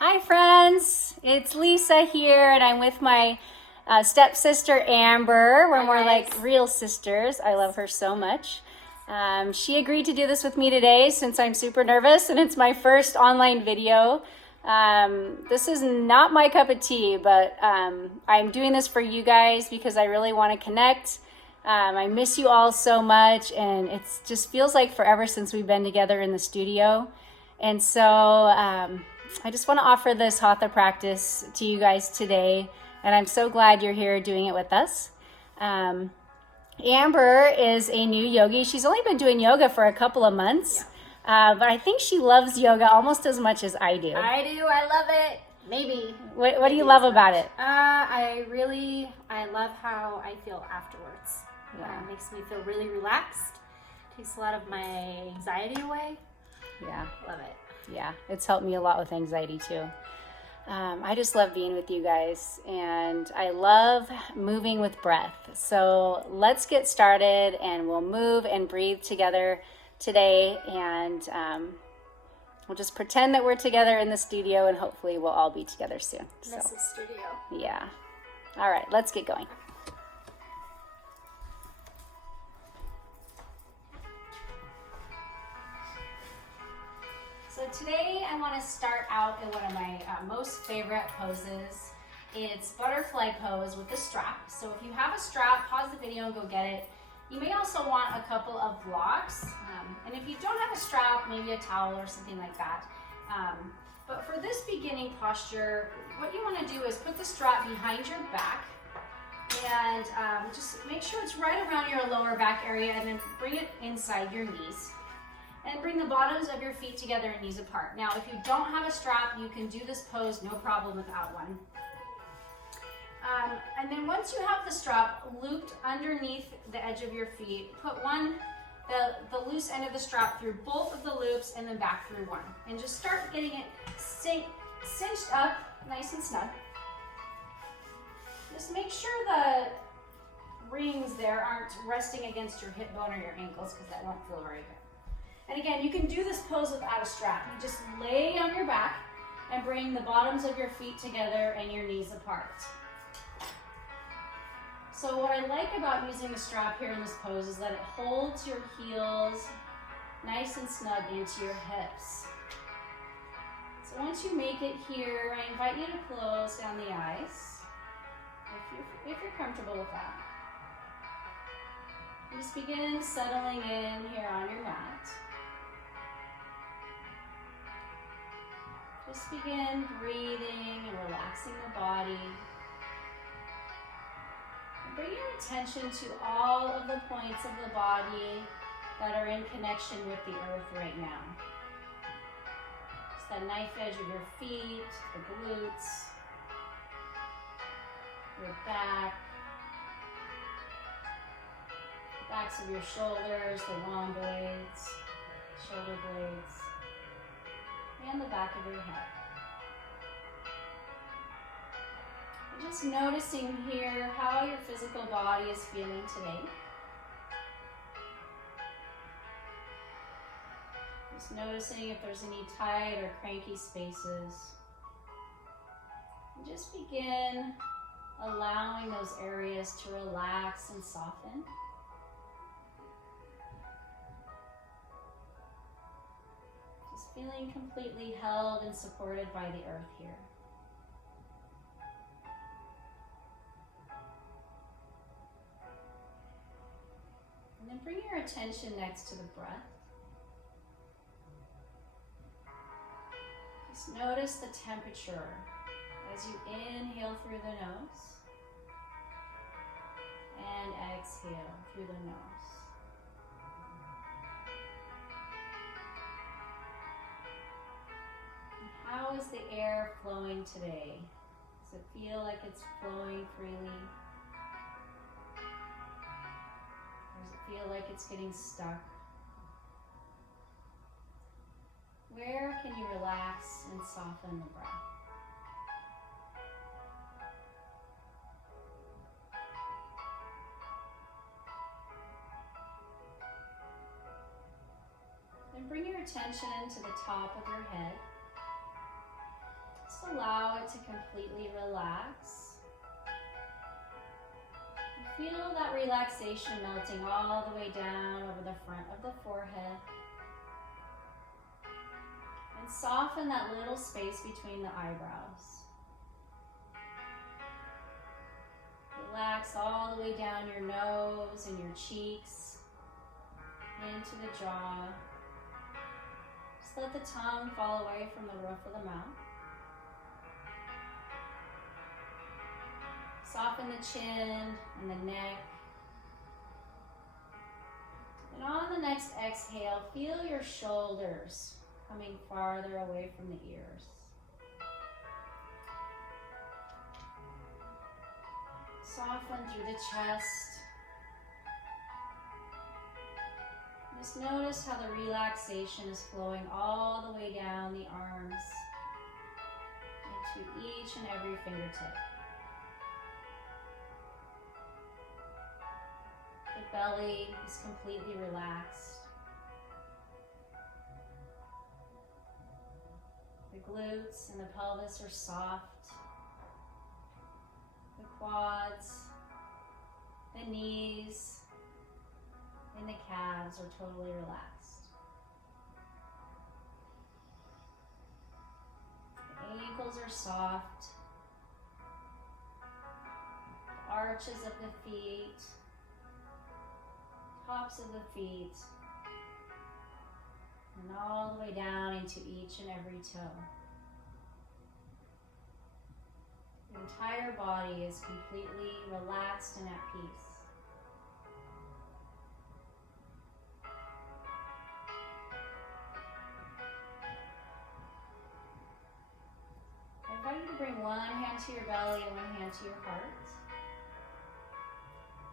Hi friends, it's Lisa here and I'm with my stepsister Amber. We're more like real sisters. I love her so much. She agreed to do this with me today since I'm super nervous and it's my first online video. This is not my cup of tea, but I'm doing this for you guys because I really want to connect. I miss you all so much and it just feels like forever since we've been together in the studio. And so I just want to offer this Hatha practice to you guys today. And I'm so glad you're here doing it with us. Amber is a new yogi. She's only been doing yoga for a couple of months. But I think she loves yoga almost as much as I do. I do. I love it. Maybe. What do you love about it? I love how I feel afterwards. Yeah. It makes me feel really relaxed. Takes a lot of my anxiety away. Yeah. Love it. Yeah, it's helped me a lot with anxiety too. I just love being with you guys and I love moving with breath. So let's get started and we'll move and breathe together today and we'll just pretend that we're together in the studio and hopefully we'll all be together soon. Miss the studio. Yeah. All right, let's get going. So today I want to start out in one of my most favorite poses. It's butterfly pose with the strap. So if you have a strap, pause the video and go get it. You may also want a couple of blocks. And if you don't have a strap, maybe a towel or something like that. But for this beginning posture, what you want to do is put the strap behind your back and just make sure it's right around your lower back area and then bring it inside your knees. And bring the bottoms of your feet together and knees apart. Now, if you don't have a strap, you can do this pose no problem without one. And then once you have the strap looped underneath the edge of your feet, put the loose end of the strap through both of the loops and then back through one. And just start getting it cinched up nice and snug. Just make sure the rings there aren't resting against your hip bone or your ankles because that won't feel very good. And again, you can do this pose without a strap. You just lay on your back and bring the bottoms of your feet together and your knees apart. So what I like about using a strap here in this pose is that it holds your heels nice and snug into your hips. So once you make it here, I invite you to close down the eyes if you're comfortable with that. And just begin settling in here on your mat. Just begin breathing and relaxing the body. And bring your attention to all of the points of the body that are in connection with the earth right now. Just that knife edge of your feet, the glutes, your back, the backs of your shoulders, the long blades, shoulder blades, and the back of your head. And just noticing here how your physical body is feeling today. Just noticing if there's any tight or cranky spaces. And just begin allowing those areas to relax and soften. Feeling completely held and supported by the earth here. And then bring your attention next to the breath. Just notice the temperature as you inhale through the nose and exhale through the nose. How is the air flowing today? Does it feel like it's flowing freely? Or does it feel like it's getting stuck? Where can you relax and soften the breath? And bring your attention to the top of your head. allow it to completely relax. Feel that relaxation melting all the way down over the front of the forehead. And soften that little space between the eyebrows. Relax all the way down your nose and your cheeks, into the jaw. Just let the tongue fall away from the roof of the mouth. Soften the chin and the neck. And on the next exhale, feel your shoulders coming farther away from the ears. Soften through the chest. Just notice how the relaxation is flowing all the way down the arms into each and every fingertip. The belly is completely relaxed. The glutes and the pelvis are soft. The quads, the knees, and the calves are totally relaxed. The ankles are soft. The arches of the feet, tops of the feet, and all the way down into each and every toe. The entire body is completely relaxed and at peace. I invite you to bring one hand to your belly and one hand to your heart.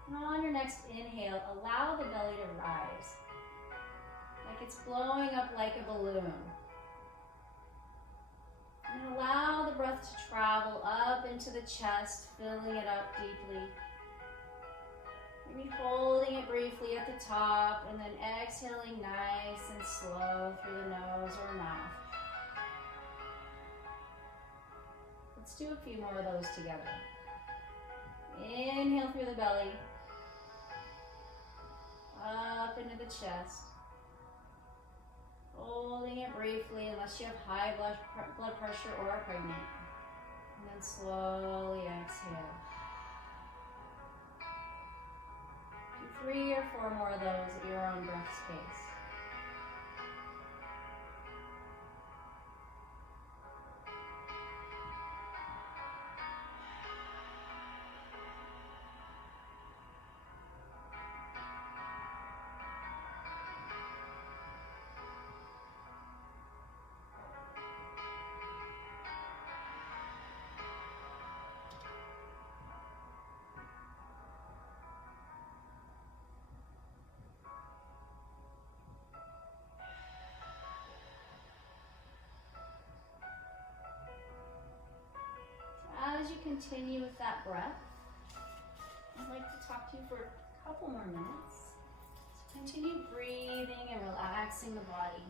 And on your next inhale, allow the belly to rise, like it's blowing up like a balloon. And allow the breath to travel up into the chest, filling it up deeply. Maybe holding it briefly at the top and then exhaling nice and slow through the nose or mouth. Let's do a few more of those together. Inhale through the belly, up into the chest. Holding it briefly unless you have high blood pressure or are pregnant. And then slowly exhale. Do 3 or 4 more of those at your own breath's pace. As you continue with that breath, I'd like to talk to you for a couple more minutes. So continue breathing and relaxing the body.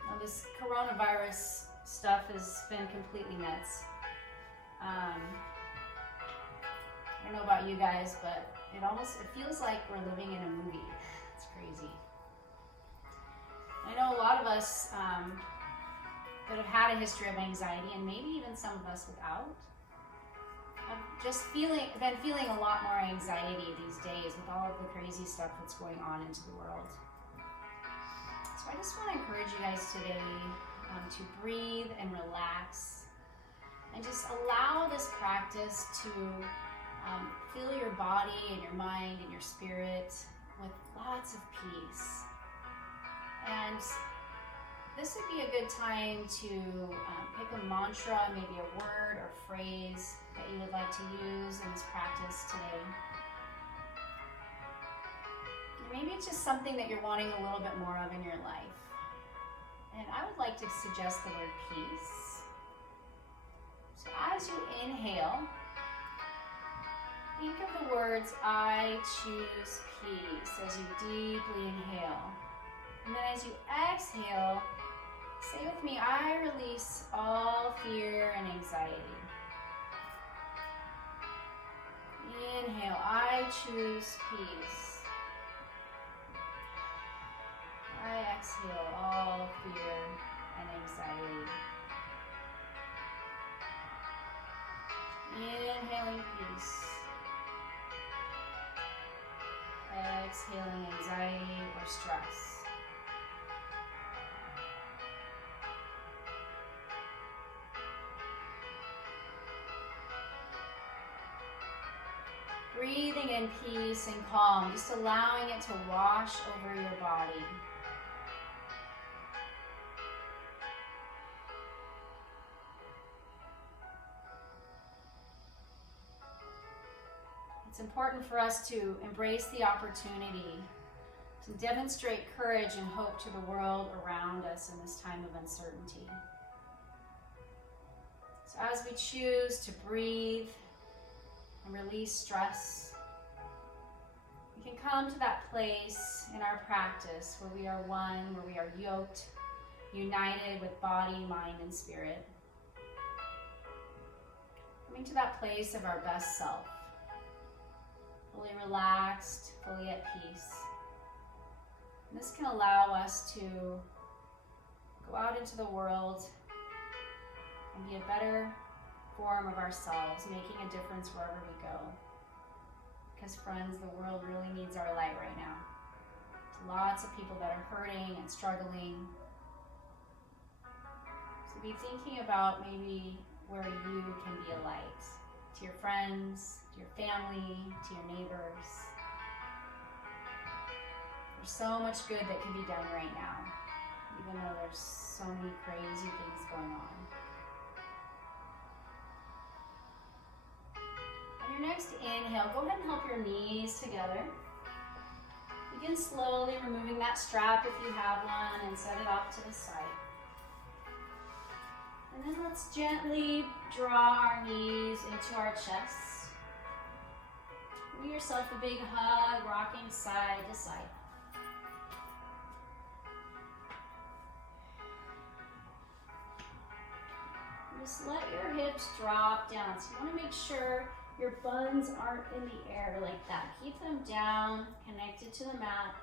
Now, this coronavirus stuff has been completely nuts. I don't know about you guys, but it feels like we're living in a movie. It's crazy. I know a lot of us that have had a history of anxiety, and maybe even some of us without, have just been feeling a lot more anxiety these days with all of the crazy stuff that's going on into the world. So I just want to encourage you guys today to breathe and relax, and just allow this practice to fill your body and your mind and your spirit with lots of peace. And this would be a good time to pick a mantra, maybe a word or phrase that you would like to use in this practice today. Or maybe it's just something that you're wanting a little bit more of in your life. And I would like to suggest the word peace. So as you inhale, think of the words, I choose peace, as you deeply inhale. exhale, say with me, I release all fear and anxiety. Inhale, I choose peace. I exhale all fear and anxiety. Inhaling peace. Exhaling anxiety or stress. Breathing in peace and calm, just allowing it to wash over your body. It's important for us to embrace the opportunity to demonstrate courage and hope to the world around us in this time of uncertainty. So as we choose to breathe and release stress, we can come to that place in our practice where we are one, where we are yoked, united with body, mind, and spirit. Coming to that place of our best self, fully relaxed, fully at peace. And this can allow us to go out into the world and be a better form of ourselves, making a difference wherever we go. Because friends, the world really needs our light right now. There's lots of people that are hurting and struggling. So be thinking about maybe where you can be a light to your friends, to your family, to your neighbors. There's so much good that can be done right now, even though there's so many crazy things going on. On your next inhale, go ahead and help your knees together. Begin slowly removing that strap if you have one and set it off to the side. And then let's gently draw our knees into our chests. Give yourself a big hug, rocking side to side. Just let your hips drop down. So you want to make sure your buns aren't in the air like that. Keep them down, connected to the mat.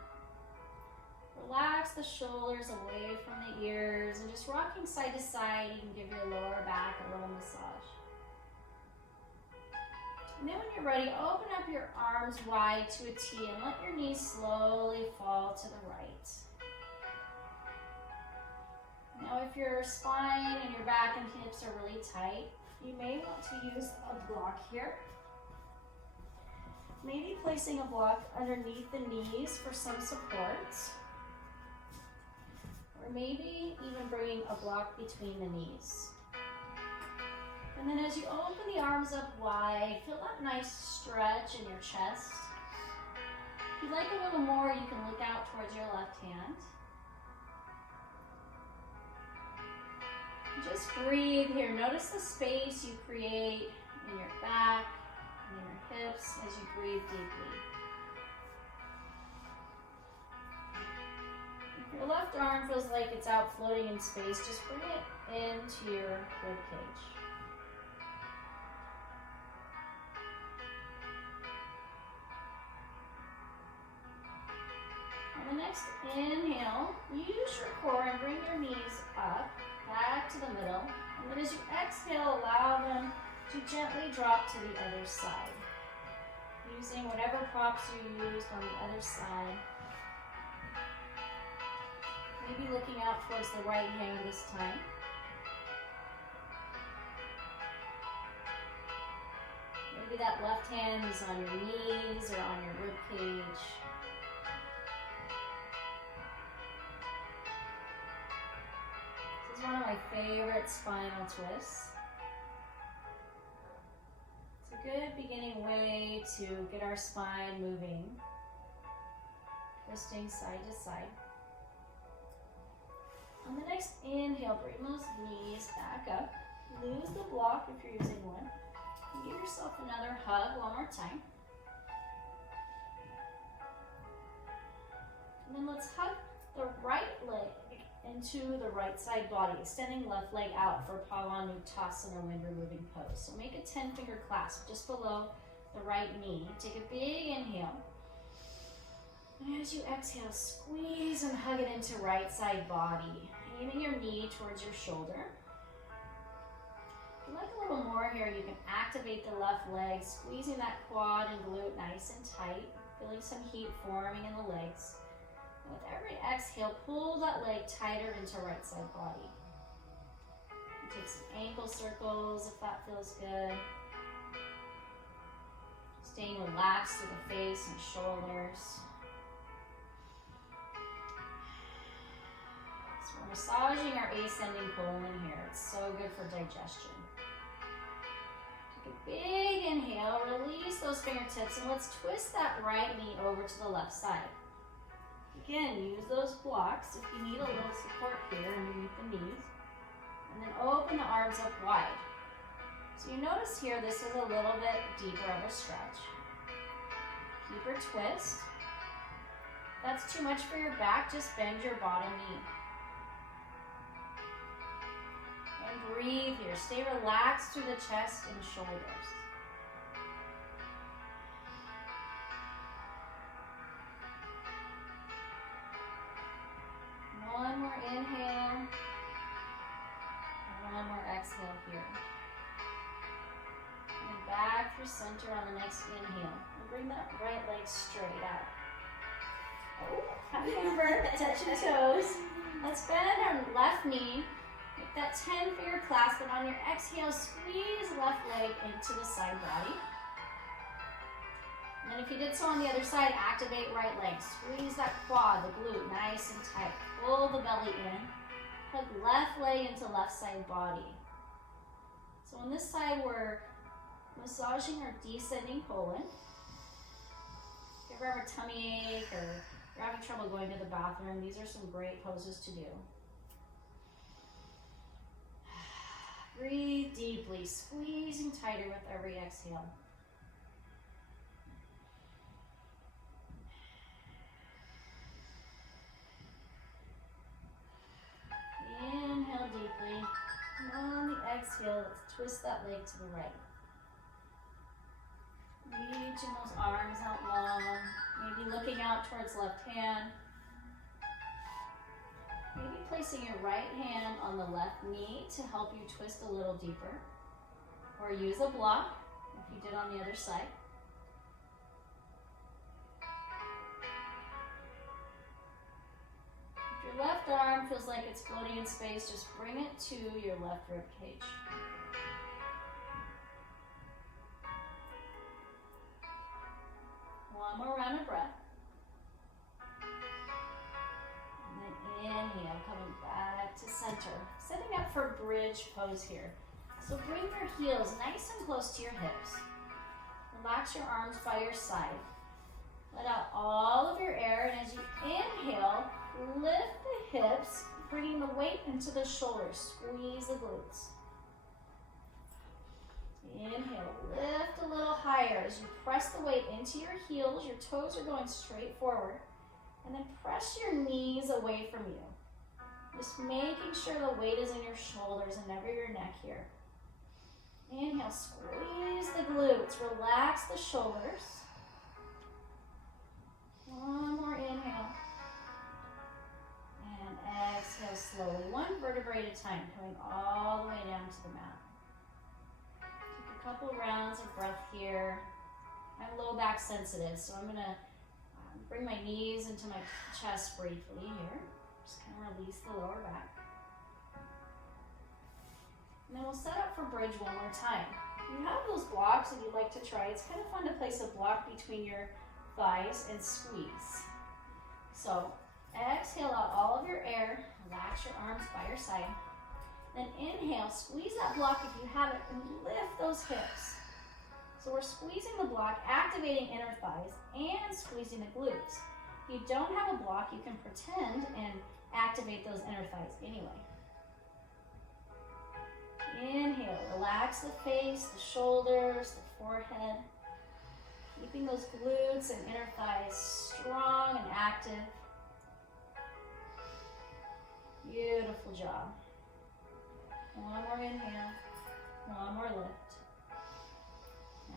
Relax the shoulders away from the ears and just rocking side to side, you can give your lower back a little massage. And then when you're ready, open up your arms wide to a T and let your knees slowly fall to the right. Now if your spine and your back and hips are really tight, you may want to use a block here. Maybe placing a block underneath the knees for some support. Or maybe even bringing a block between the knees. And then as you open the arms up wide, feel that nice stretch in your chest. If you'd like a little more, you can look out towards your left hand. Just breathe here. Notice the space you create in your back and in your hips as you breathe deeply. If your left arm feels like it's out floating in space, just bring it into your rib cage. On the next inhale, use your core and bring your knees up, back to the middle. And then as you exhale, allow them to gently drop to the other side. Using whatever props you used on the other side. Maybe looking out towards the right hand this time. Maybe that left hand is on your knees or on your rib cage. This is one of my favorite spinal twists. It's a good beginning way to get our spine moving. Twisting side to side. On the next inhale, bring those knees back up. Lose the block if you're using one. And give yourself another hug one more time. And then let's hug the right leg into the right side body, extending left leg out for Pavanuttasana, wind removing pose. So make a 10-finger clasp just below the right knee. Take a big inhale. And as you exhale, squeeze and hug it into right side body, aiming your knee towards your shoulder. If you like a little more here, you can activate the left leg, squeezing that quad and glute nice and tight, feeling some heat forming in the legs. And with every exhale, pull that leg tighter into right side body. And take some ankle circles if that feels good. Staying relaxed through the face and shoulders. So we're massaging our ascending colon here. It's so good for digestion. Take a big inhale, release those fingertips, and let's twist that right knee over to the left side. Again, use those blocks if you need a little support here underneath the knees. And then open the arms up wide. So you notice here, this is a little bit deeper of a stretch. Deeper twist. If that's too much for your back, just bend your bottom knee. And breathe here. Stay relaxed through the chest and shoulders. One more inhale. And one more exhale here. And back through center on the next inhale. And bring that right leg straight out. Oh, happy Amber, touching toes. Let's bend our left knee. Make that 10-finger clasp, and on your exhale, squeeze left leg into the side body. And then if you did so on the other side, activate right leg. Squeeze that quad, the glute, nice and tight. Pull the belly in. Hug left leg into left side body. So on this side, we're massaging our descending colon. If you ever have a tummy ache or you're having trouble going to the bathroom, these are some great poses to do. Breathe deeply, squeezing tighter with every exhale. Inhale deeply. And on the exhale, let's twist that leg to the right. Reaching those arms out long. Maybe looking out towards left hand. Maybe placing your right hand on the left knee to help you twist a little deeper. Or use a block, if you did on the other side. If your left arm feels like it's floating in space, just bring it to your left rib cage. One more round of breath. And then inhale, coming back to center. Setting up for bridge pose here. So bring your heels nice and close to your hips. Relax your arms by your side. Let out all of your air, and as you inhale, lift the hips, bringing the weight into the shoulders. Squeeze the glutes. Inhale, lift a little higher as you press the weight into your heels. Your toes are going straight forward. And then press your knees away from you. Just making sure the weight is in your shoulders and never your neck here. Inhale, squeeze the glutes, relax the shoulders. One more inhale. And exhale slowly, one vertebrae at a time, coming all the way down to the mat. Take a couple rounds of breath here. I'm low back sensitive, so I'm gonna bring my knees into my chest briefly here. Just kind of release the lower back. And then we'll set up for bridge one more time. If you have those blocks that you'd like to try, it's kind of fun to place a block between your thighs and squeeze. So exhale out all of your air, relax your arms by your side. Then inhale, squeeze that block if you have it, and lift those hips. So we're squeezing the block, activating inner thighs, and squeezing the glutes. If you don't have a block, you can pretend and activate those inner thighs anyway. Inhale, relax the face, the shoulders, the forehead. Keeping those glutes and inner thighs strong and active. Beautiful job. One more inhale, one more lift.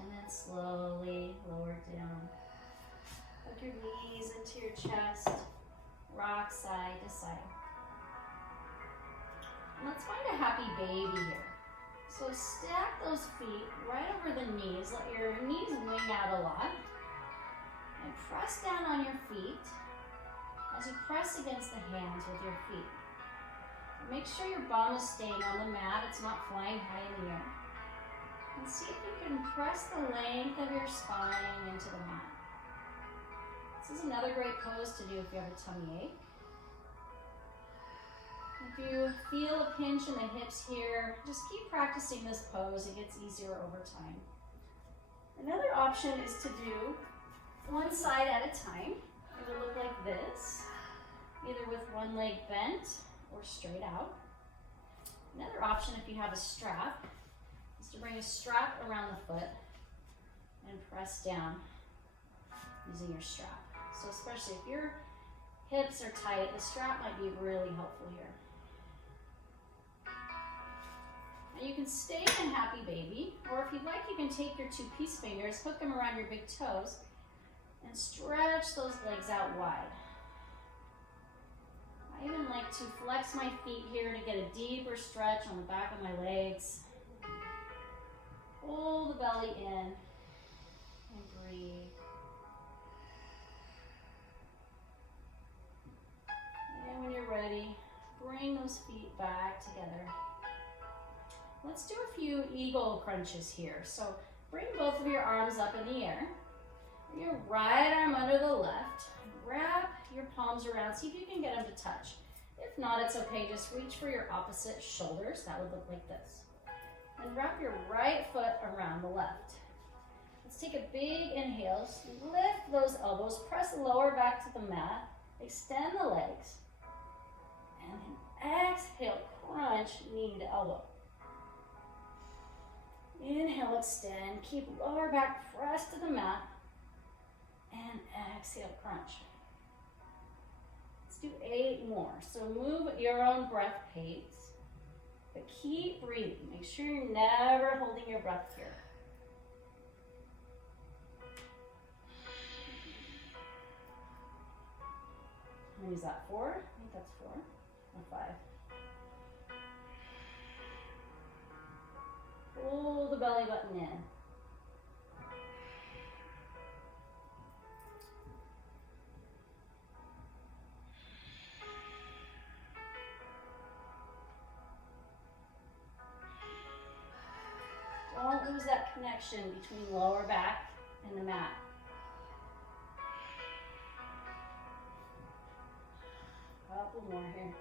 And then slowly lower down. Hook your knees into your chest, rock side to side. And let's find a happy baby here. So stack those feet right over the knees. Let your knees wing out a lot. And press down on your feet as you press against the hands with your feet. Make sure your bum is staying on the mat. It's not flying high in the air. And see if you can press the length of your spine into the mat. This is another great pose to do if you have a tummy ache. If you feel a pinch in the hips here, just keep practicing this pose. It gets easier over time. Another option is to do one side at a time. It will look like this, either with one leg bent or straight out. Another option, if you have a strap, is to bring a strap around the foot and press down using your strap. So especially if your hips are tight, the strap might be really helpful here. And you can stay in happy baby, or if you'd like, you can take your two peace fingers, hook them around your big toes, and stretch those legs out wide. I even like to flex my feet here to get a deeper stretch on the back of my legs. Pull the belly in and breathe. And when you're ready, bring those feet back together. Let's do a few eagle crunches here. So bring both of your arms up in the air. Bring your right arm under the left. Wrap your palms around. See if you can get them to touch. If not, it's okay. Just reach for your opposite shoulders. That would look like this. And wrap your right foot around the left. Let's take a big inhale. Lift those elbows. Press the lower back to the mat. Extend the legs. And then exhale, crunch knee to elbow. Inhale, extend. Keep lower back pressed to the mat. And exhale, crunch. Let's do 8 more. So move at your own breath pace, but keep breathing. Make sure you're never holding your breath here. And is that 4? I think that's 4 or 5. Pull the belly button in. Don't lose that connection between lower back and the mat. Couple more here.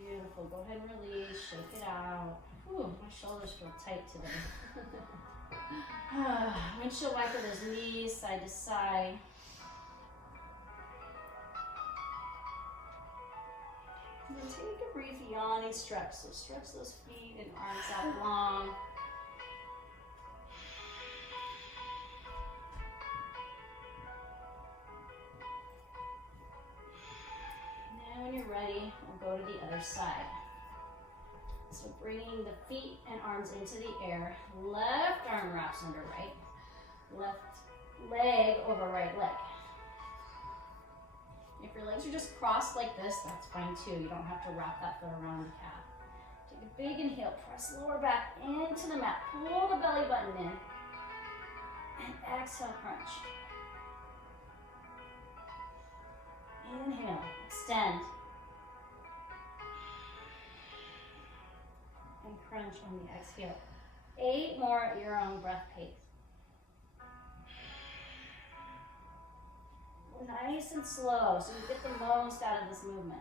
Beautiful. Go ahead and release. Shake it out. Whew, my shoulders feel tight today. Windshield wiper those knees side to side. And then take a brief yawning stretch. So stretch those feet and arms out long. And then when you're ready, we'll go to the other side. So bringing the feet and arms into the air. Left arm wraps under right. Left leg over right leg. If your legs are just crossed like this, that's fine too. You don't have to wrap that foot around the calf. Take a big inhale, press lower back into the mat. Pull the belly button in. And exhale, crunch. Inhale, extend. And crunch on the exhale. 8 more at your own breath pace. Nice and slow, so you get the most out of this movement.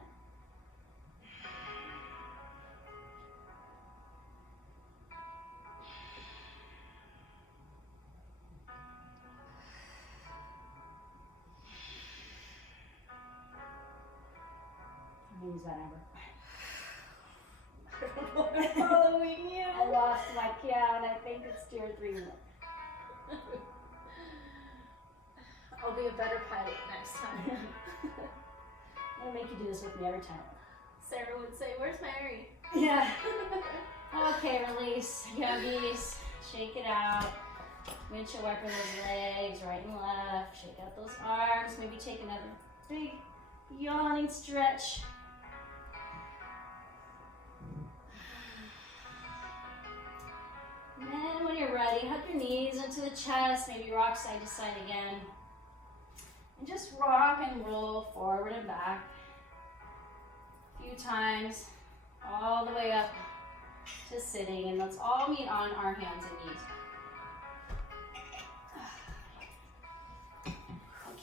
How many is that, Amber? I don't know. I'm following you. I lost my count. I think it's 2 or 3 more. be a better pilot next time. I'm gonna make you do this with me every time. Sarah would say, "Where's Mary?" Yeah. Okay, release. Yogis. Shake it out. Windshield wiper those legs, right and left. Shake out those arms. Maybe take another big yawning stretch. And then when you're ready, hug your knees into the chest. Maybe rock side to side again. And just rock and roll forward and back. A few times, all the way up to sitting. And let's all meet on our hands and knees.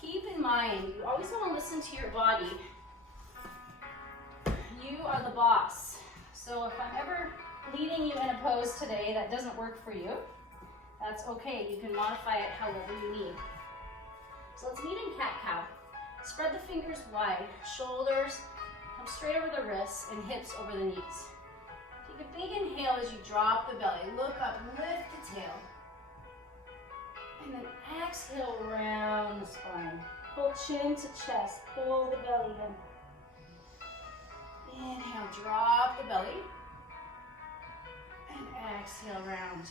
Keep in mind, you always want to listen to your body. You are the boss. So if I'm ever leading you in a pose today that doesn't work for you, that's okay. You can modify it however you need. So let's meet in cat-cow. Spread the fingers wide. Shoulders come straight over the wrists and hips over the knees. Take a big inhale as you drop the belly. Look up, lift the tail. And then exhale, round the spine. Pull chin to chest, pull the belly in. Inhale, drop the belly. And exhale, round.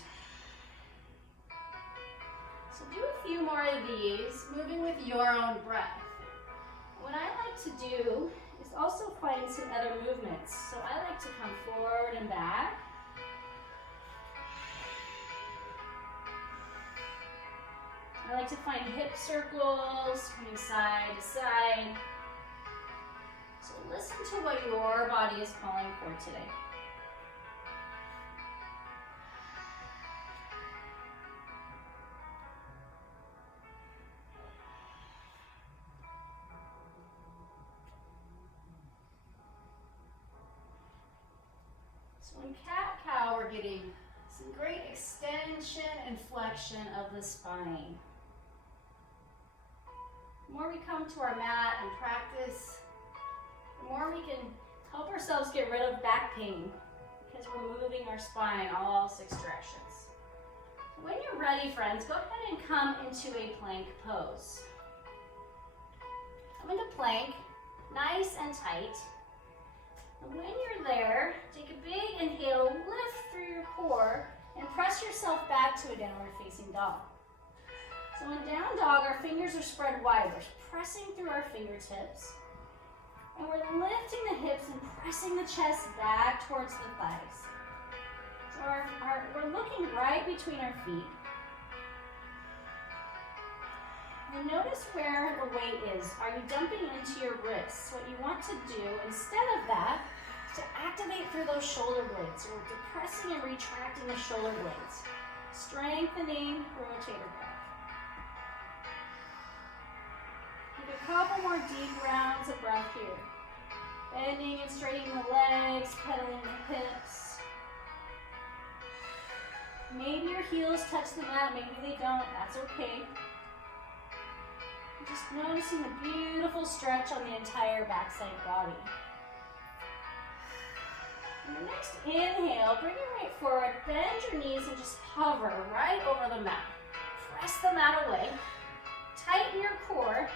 So do a few more of these, moving with your own breath. What I like to do is also find some other movements. So I like to come forward and back. I like to find hip circles, coming side to side. So listen to what your body is calling for today. So in cat-cow, we're getting some great extension and flexion of the spine. The more we come to our mat and practice, the more we can help ourselves get rid of back pain because we're moving our spine all 6 directions. When you're ready, friends, go ahead and come into a plank pose. Come into plank, nice and tight. And when you're there, take a big inhale, lift through your core, and press yourself back to a downward facing dog. So in down dog, our fingers are spread wide. We're pressing through our fingertips. And we're lifting the hips and pressing the chest back towards the thighs. So we're looking right between our feet. And notice where the weight is. Are you dumping into your wrists? What you want to do instead of that is to activate through those shoulder blades. So we're depressing and retracting the shoulder blades. Strengthening rotator cuff. Take a couple more deep rounds of breath here. Bending and straightening the legs, pedaling the hips. Maybe your heels touch the mat, maybe they don't, that's okay. Just noticing the beautiful stretch on the entire backside body. And the next inhale, bring your weight forward, bend your knees and just hover right over the mat. Press the mat away, tighten your core,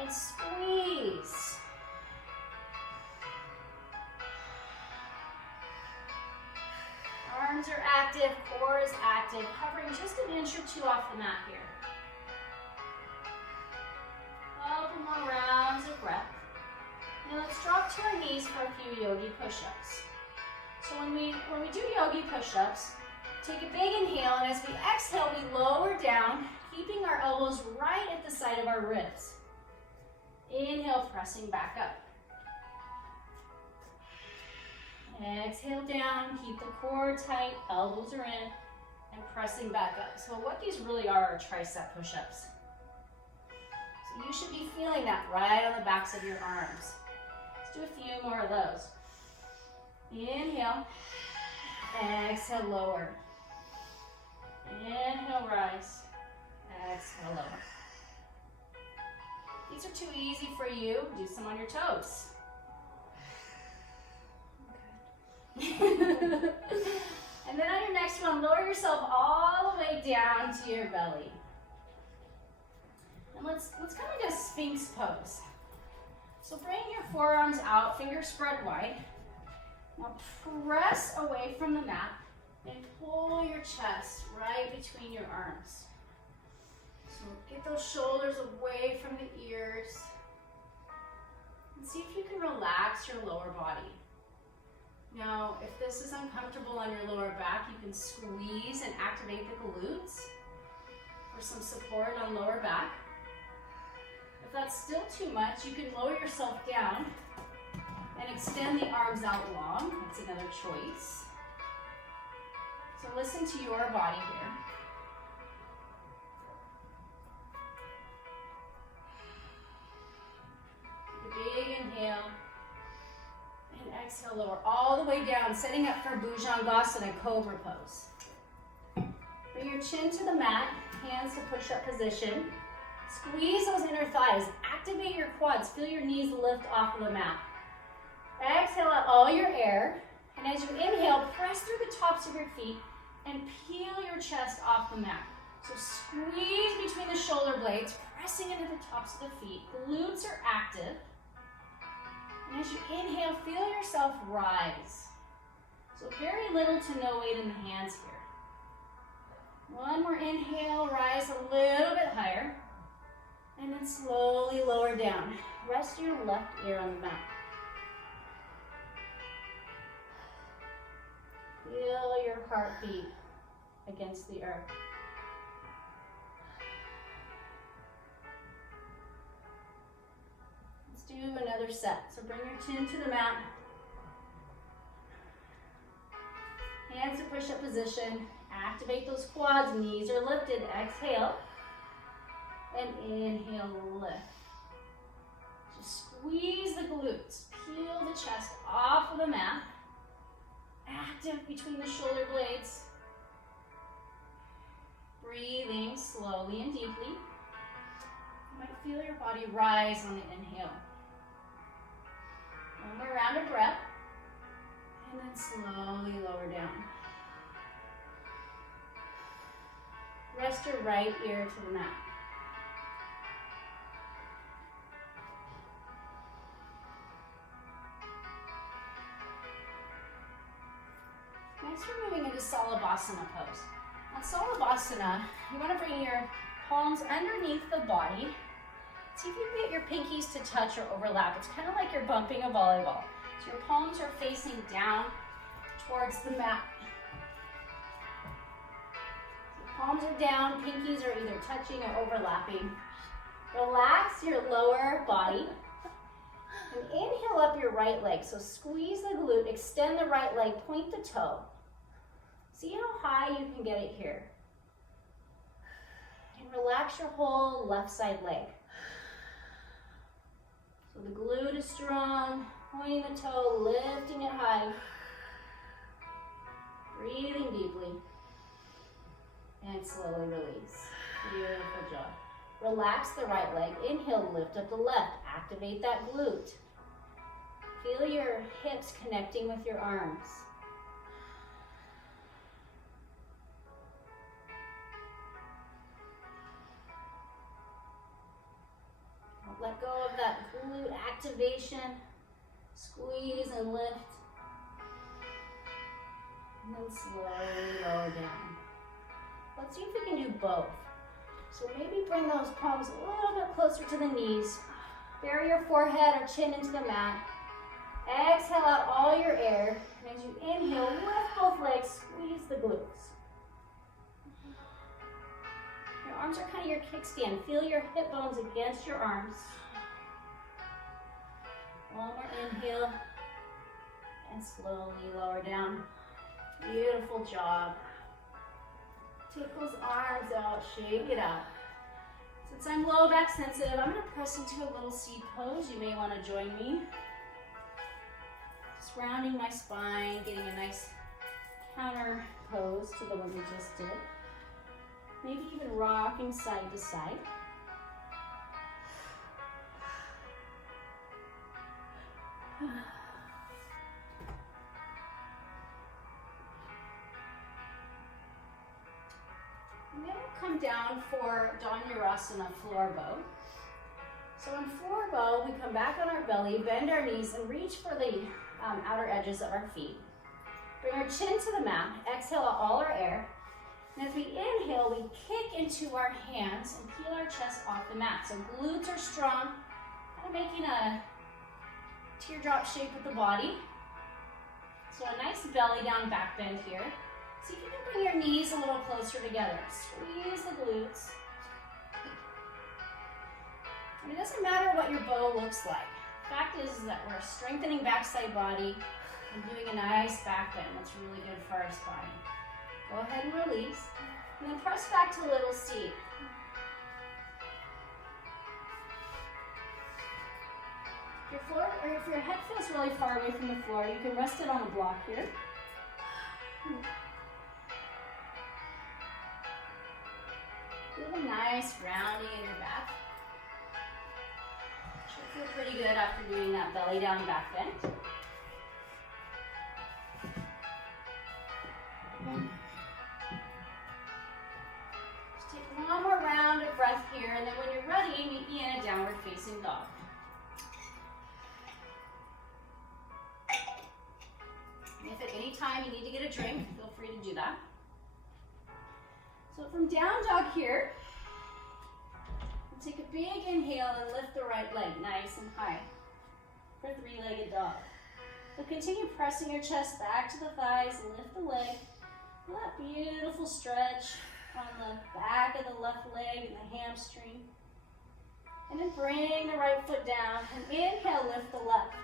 and squeeze. Arms are active, core is active, hovering just an inch or 2 off the mat here. Couple more rounds of breath. Now let's drop to our knees for a few yogi push-ups. So when we do yogi push-ups, take a big inhale, and as we exhale, we lower down, keeping our elbows right at the side of our ribs. Inhale, pressing back up. Exhale down, keep the core tight, elbows are in, and pressing back up. So what these really are tricep push-ups. So you should be feeling that right on the backs of your arms. Let's do a few more of those. Inhale, exhale, lower. Inhale, rise, exhale, lower. These are too easy for you. Do some on your toes. And then on your next one, lower yourself all the way down to your belly. And let's kind of do a Sphinx pose. So bring your forearms out, fingers spread wide. Now press away from the mat and pull your chest right between your arms. So get those shoulders away from the ears. And see if you can relax your lower body. Now, if this is uncomfortable on your lower back, you can squeeze and activate the glutes for some support on lower back. If that's still too much, you can lower yourself down and extend the arms out long. That's another choice. So listen to your body here. Big inhale. And exhale, lower all the way down, setting up for Bhujangasana, Cobra Pose. Bring your chin to the mat, hands to push-up position. Squeeze those inner thighs. Activate your quads. Feel your knees lift off of the mat. Exhale out all your air. And as you inhale, press through the tops of your feet and peel your chest off the mat. So squeeze between the shoulder blades, pressing into the tops of the feet. Glutes are active. And as you inhale, feel yourself rise. So very little to no weight in the hands here. One more inhale, rise a little bit higher. And then slowly lower down. Rest your left ear on the mat. Feel your heartbeat against the earth. Let's do another set. So bring your chin to the mat. Hands to push-up position. Activate those quads. Knees are lifted. Exhale. And inhale, lift. Just squeeze the glutes. Peel the chest off of the mat. Active between the shoulder blades. Breathing slowly and deeply. You might feel your body rise on the inhale. One more round of breath. And then slowly lower down. Rest your right ear to the mat. Next, we're moving into Shavasana pose. On Shavasana, you want to bring your palms underneath the body. See if you can get your pinkies to touch or overlap. It's kind of like you're bumping a volleyball. So your palms are facing down towards the mat. So palms are down, pinkies are either touching or overlapping. Relax your lower body. And inhale up your right leg. So squeeze the glute, extend the right leg, point the toe. See how high you can get it here. And relax your whole left side leg. So the glute is strong, pointing the toe, lifting it high. Breathing deeply. And slowly release. Beautiful job. Relax the right leg. Inhale, lift up the left. Activate that glute. Feel your hips connecting with your arms. Let go of that glute activation. Squeeze and lift. And then slowly lower down. Let's see if we can do both. So maybe bring those palms a little bit closer to the knees. Bury your forehead or chin into the mat. Exhale out all your air. And as you inhale, lift both legs, squeeze the glutes. Your arms are kind of your kickstand. Feel your hip bones against your arms. One more inhale. And slowly lower down. Beautiful job. Take those arms out, shake it out. Since I'm low back sensitive, I'm going to press into a little seat pose. You may want to join me. Just rounding my spine, getting a nice counter pose to the one we just did. Maybe even rocking side to side. And then we'll come down for Dhanurasana floor bow. So in floor bow, we come back on our belly, bend our knees, and reach for the outer edges of our feet. Bring our chin to the mat, exhale out all our air. And as we inhale, we kick into our hands and peel our chest off the mat. So glutes are strong, kind of making a teardrop shape with the body. So a nice belly down back bend here. See if you can bring your knees a little closer together. Squeeze the glutes. And it doesn't matter what your bow looks like. The fact is that we're strengthening backside body and doing a nice back bend. That's really good for our spine. Go ahead and release. And then press back to little C. If your head feels really far away from the floor, you can rest it on a block here. Feel a nice rounding in your back. Should feel pretty good after doing that belly down back bend. Just take one more round of breath here, and then when you're ready, meet me in a downward facing dog. And if at any time you need to get a drink, feel free to do that. So from down dog here, we'll take a big inhale and lift the right leg nice and high for three-legged dog. So continue pressing your chest back to the thighs and lift the leg. Feel that beautiful stretch on the back of the left leg and the hamstring. And then bring the right foot down and inhale, lift the left.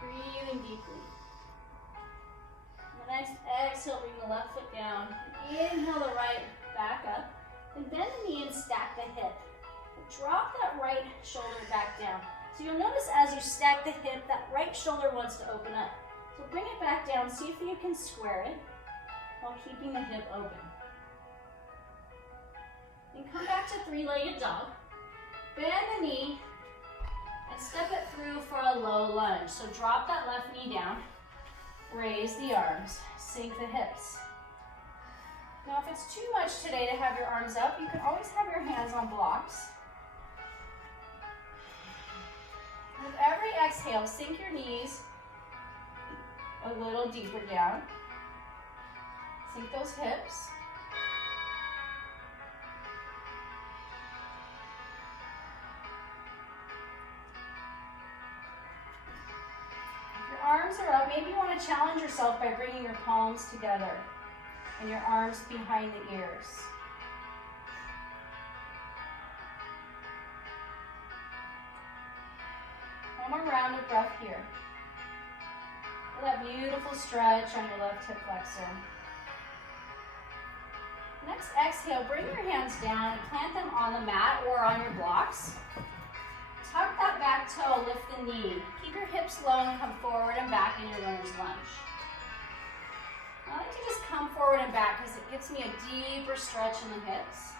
Breathing deeply. On the next exhale, bring the left foot down. Inhale the right back up. And bend the knee and stack the hip. Drop that right shoulder back down. So you'll notice as you stack the hip, that right shoulder wants to open up. So bring it back down, see if you can square it while keeping the hip open. Then come back to three-legged dog. Bend the knee and step it through for a low lunge. So drop that left knee down, raise the arms, sink the hips. Now if it's too much today to have your arms up, you can always have your hands on blocks. With every exhale, sink your knees a little deeper down. Sink those hips. If your arms are up, maybe you want to challenge yourself by bringing your palms together and your arms behind the ears. One more round of breath here. Feel that beautiful stretch on your left hip flexor. Next exhale, bring your hands down and plant them on the mat or on your blocks. Tuck that back toe, lift the knee. Keep your hips low and come forward and back in your runner's lunge. I like to just come forward and back because it gives me a deeper stretch in the hips.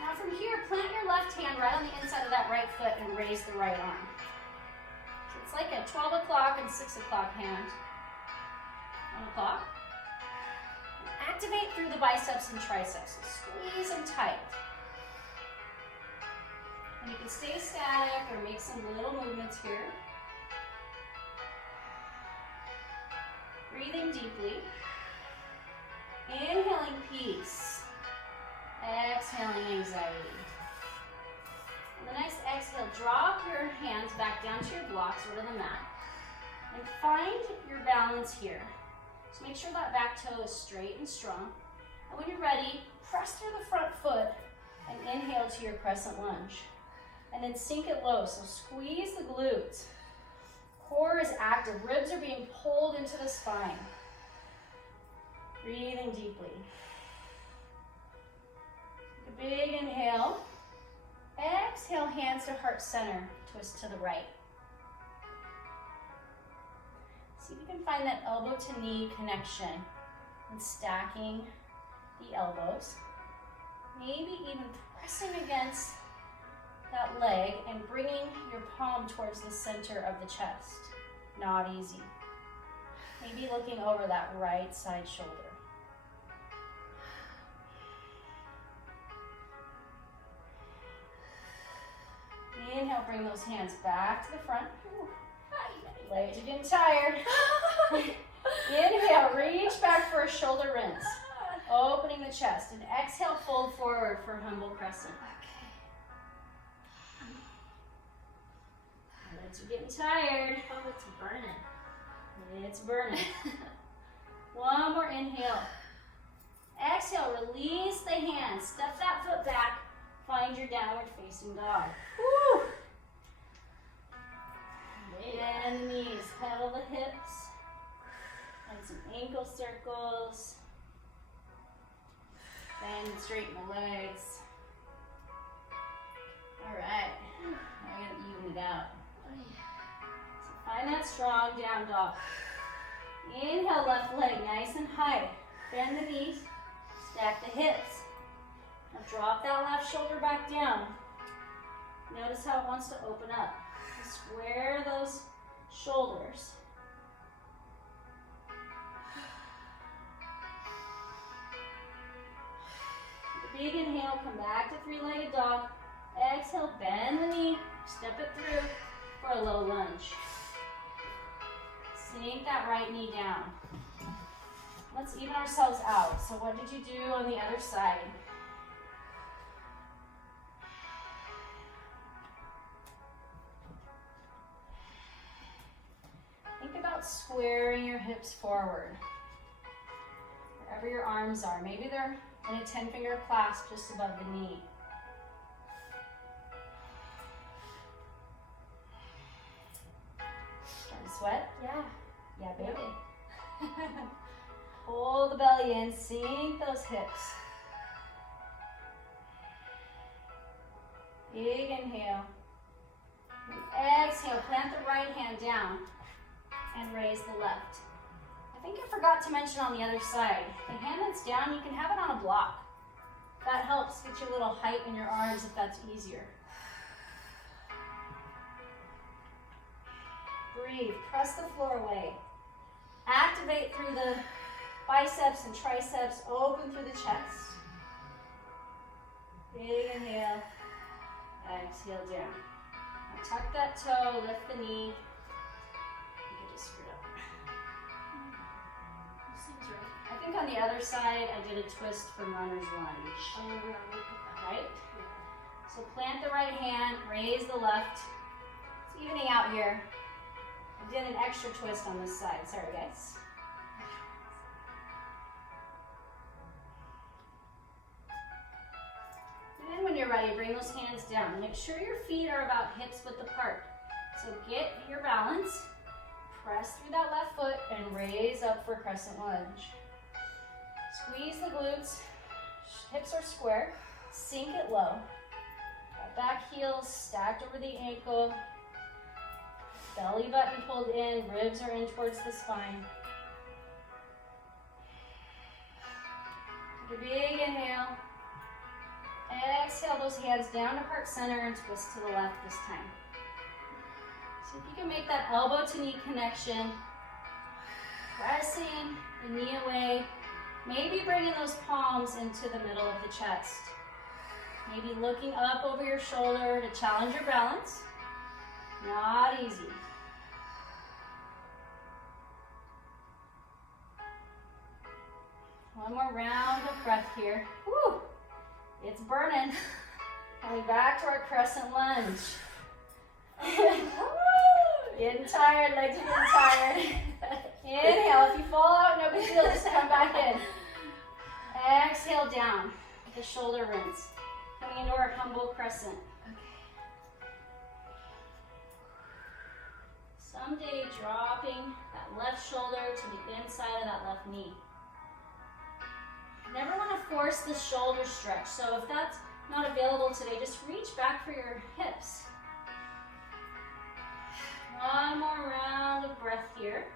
Now from here, plant your left hand right on the inside of that right foot and raise the right arm. So it's like a 12 o'clock and 6 o'clock hand on the clock. And activate through the biceps and triceps. So squeeze them tight. And you can stay static or make some little movements here. Breathing deeply. Inhaling peace. Exhaling anxiety. On the next exhale, drop your hands back down to your blocks or to the mat. And find your balance here. So make sure that back toe is straight and strong. And when you're ready, press through the front foot and inhale to your crescent lunge. And then sink it low, so squeeze the glutes. Core is active, ribs are being pulled into the spine. Breathing deeply. Take a big inhale. Exhale, hands to heart center, twist to the right. See if you can find that elbow to knee connection and stacking the elbows. Maybe even pressing against that leg and bringing your palm towards the center of the chest. Not easy. Maybe looking over that right side shoulder. Inhale, bring those hands back to the front. Legs are getting tired. Inhale, reach back for a shoulder rinse. Opening the chest. And exhale, fold forward for humble crescent. Legs are getting tired. Oh, it's burning. It's burning. One more inhale. Exhale, release the hands. Step that foot back. Find your downward facing dog. Woo! Bend the knees, pedal the hips. And some ankle circles. Bend and straighten the legs. All right. Now we're going to even it out. So find that strong down dog. Inhale, left leg nice and high. Bend the knees. Stack the hips. Now drop that left shoulder back down. Notice how it wants to open up. Square those shoulders. Big inhale, come back to three-legged dog. Exhale, bend the knee, step it through for a low lunge. Sink that right knee down. Let's even ourselves out. So what did you do on the other side? Think about squaring your hips forward. Wherever your arms are. Maybe they're in a 10-finger clasp just above the knee. Starting to sweat? Yeah. Yeah, baby. Hold the belly in, sink those hips. Big inhale. Exhale, plant the right hand down and raise the left. I think I forgot to mention on the other side, the hand that's down, you can have it on a block. That helps get you a little height in your arms if that's easier. Breathe, press the floor away. Activate through the biceps and triceps, open through the chest. Big inhale, exhale down. Now tuck that toe, lift the knee. You just screwed up. Seems right. I think on the other side, I did a twist from runner's lunge. Right? So plant the right hand, raise the left. It's evening out here. I did an extra twist on this side. Sorry, guys. And when you're ready, bring those hands down. Make sure your feet are about hips width apart. So get your balance. Press through that left foot and raise up for crescent lunge. Squeeze the glutes. Hips are square. Sink it low. That back heel stacked over the ankle. Belly button pulled in. Ribs are in towards the spine. Take a big inhale. Exhale those hands down to heart center and twist to the left this time. So if you can make that elbow to knee connection, pressing the knee away, maybe bringing those palms into the middle of the chest. Maybe looking up over your shoulder to challenge your balance. Not easy. One more round of breath here. Woo! It's burning. Coming back to our crescent lunge. Getting tired, legs are getting tired. Inhale, if you fall out, no big deal, just come back in. Exhale down with the shoulder rinse. Coming into our humble crescent. Someday dropping that left shoulder to the inside of that left knee. Never want to force the shoulder stretch, so if that's not available today, just reach back for your hips. One more round of breath here.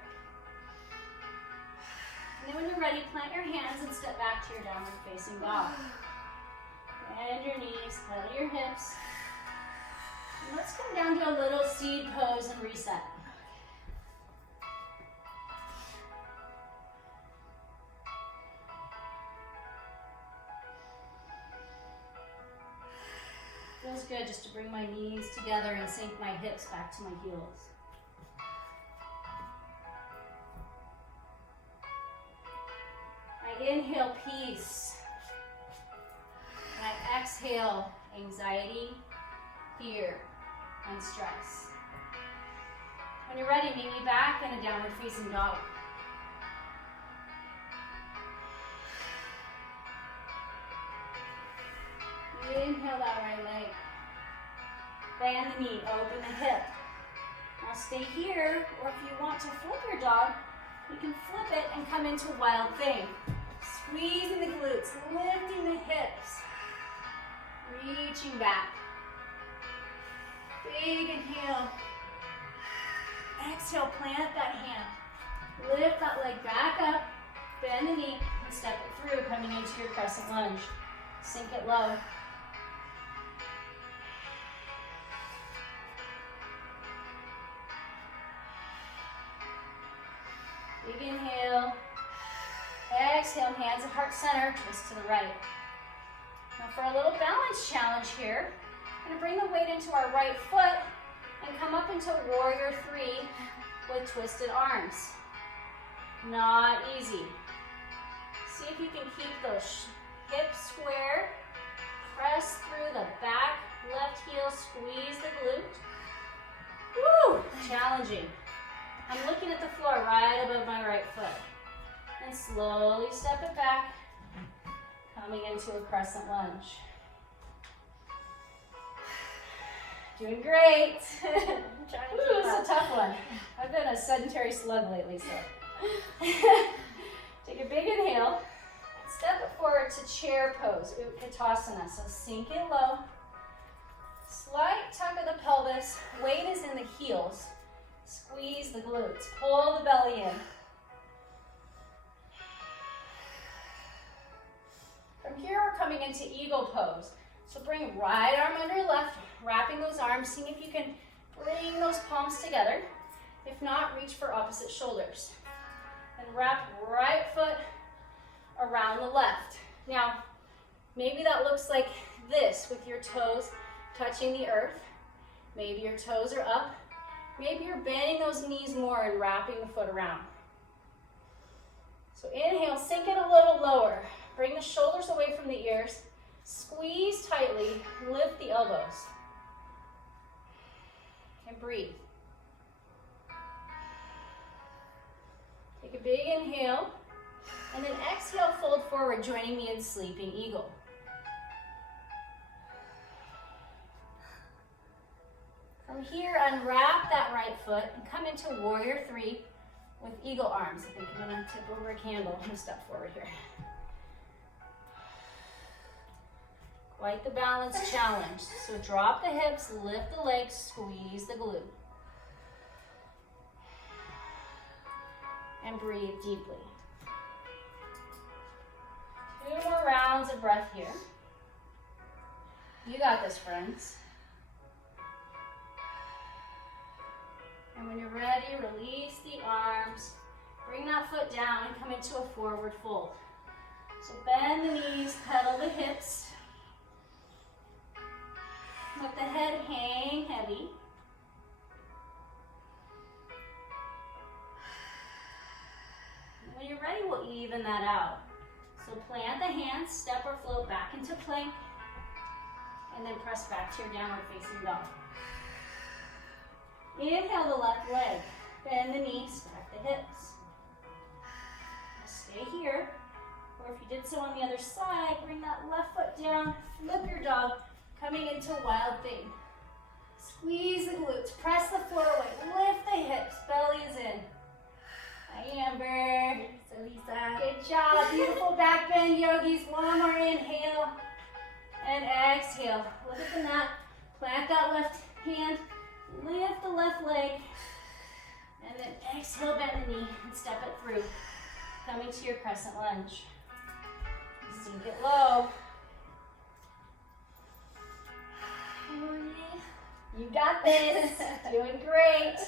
And then when you're ready, plant your hands and step back to your downward facing dog. Bend your knees, pedal your hips. And let's come down to a little seed pose and reset. Feels good just to bring my knees together and sink my hips back to my heels. I inhale peace. And I exhale anxiety, fear, and stress. When you're ready, meet me back in a downward facing dog. Inhale that right leg. Bend the knee, open the hip. Now stay here, or if you want to flip your dog, you can flip it and come into wild thing. Squeezing the glutes, lifting the hips, reaching back. Big inhale. Exhale, plant that hand. Lift that leg back up, bend the knee, and step it through, coming into your crescent lunge. Sink it low. Big inhale. Exhale, hands at heart center, twist to the right. Now for a little balance challenge here, I'm going to bring the weight into our right foot and come up into warrior three with twisted arms. Not easy. See if you can keep those hips square. Press through the back, left heel, squeeze the glute. Woo! Challenging. I'm looking at the floor right above my right foot. And slowly step it back, coming into a crescent lunge. Doing great. Ooh, it's a tough one. I've been a sedentary slug lately, so. Take a big inhale. Step it forward to chair pose, Utkatasana. So sink it low. Slight tuck of the pelvis. Weight is in the heels. Squeeze the glutes. Pull the belly in. From here, we're coming into eagle pose. So bring right arm under left, wrapping those arms. See if you can bring those palms together. If not, reach for opposite shoulders. And wrap right foot around the left. Now, maybe that looks like this with your toes touching the earth. Maybe your toes are up. Maybe you're bending those knees more and wrapping the foot around. So inhale, sink it a little lower. Bring the shoulders away from the ears. Squeeze tightly, lift the elbows. And breathe. Take a big inhale, and then exhale, fold forward, joining me in Sleeping Eagle. From here, unwrap that right foot and come into Warrior Three with eagle arms. I think I'm gonna tip over a candle. I'm gonna step forward here. Quite the balance challenge. So drop the hips, lift the legs, squeeze the glute. And breathe deeply. 2 more rounds of breath here. You got this, friends. And when you're ready, release the arms. Bring that foot down and come into a forward fold. So bend the knees, pedal the hips. Let the head hang heavy. And when you're ready, we'll even that out. So plant the hands, step or float back into plank, and then press back to your downward facing dog. Inhale the left leg, bend the knees, stack the hips. Now stay here, or if you did so on the other side, bring that left foot down, flip your dog, coming into wild thing. Squeeze the glutes, press the floor away, lift the hips, belly is in. Hi, Amber. So Lisa. Good job, beautiful back bend, yogis. One more inhale and exhale. Look at the mat, plant that left hand, lift the left leg, and then exhale, bend the knee and step it through. Coming to your crescent lunge. Sink it low. You got this. Doing great.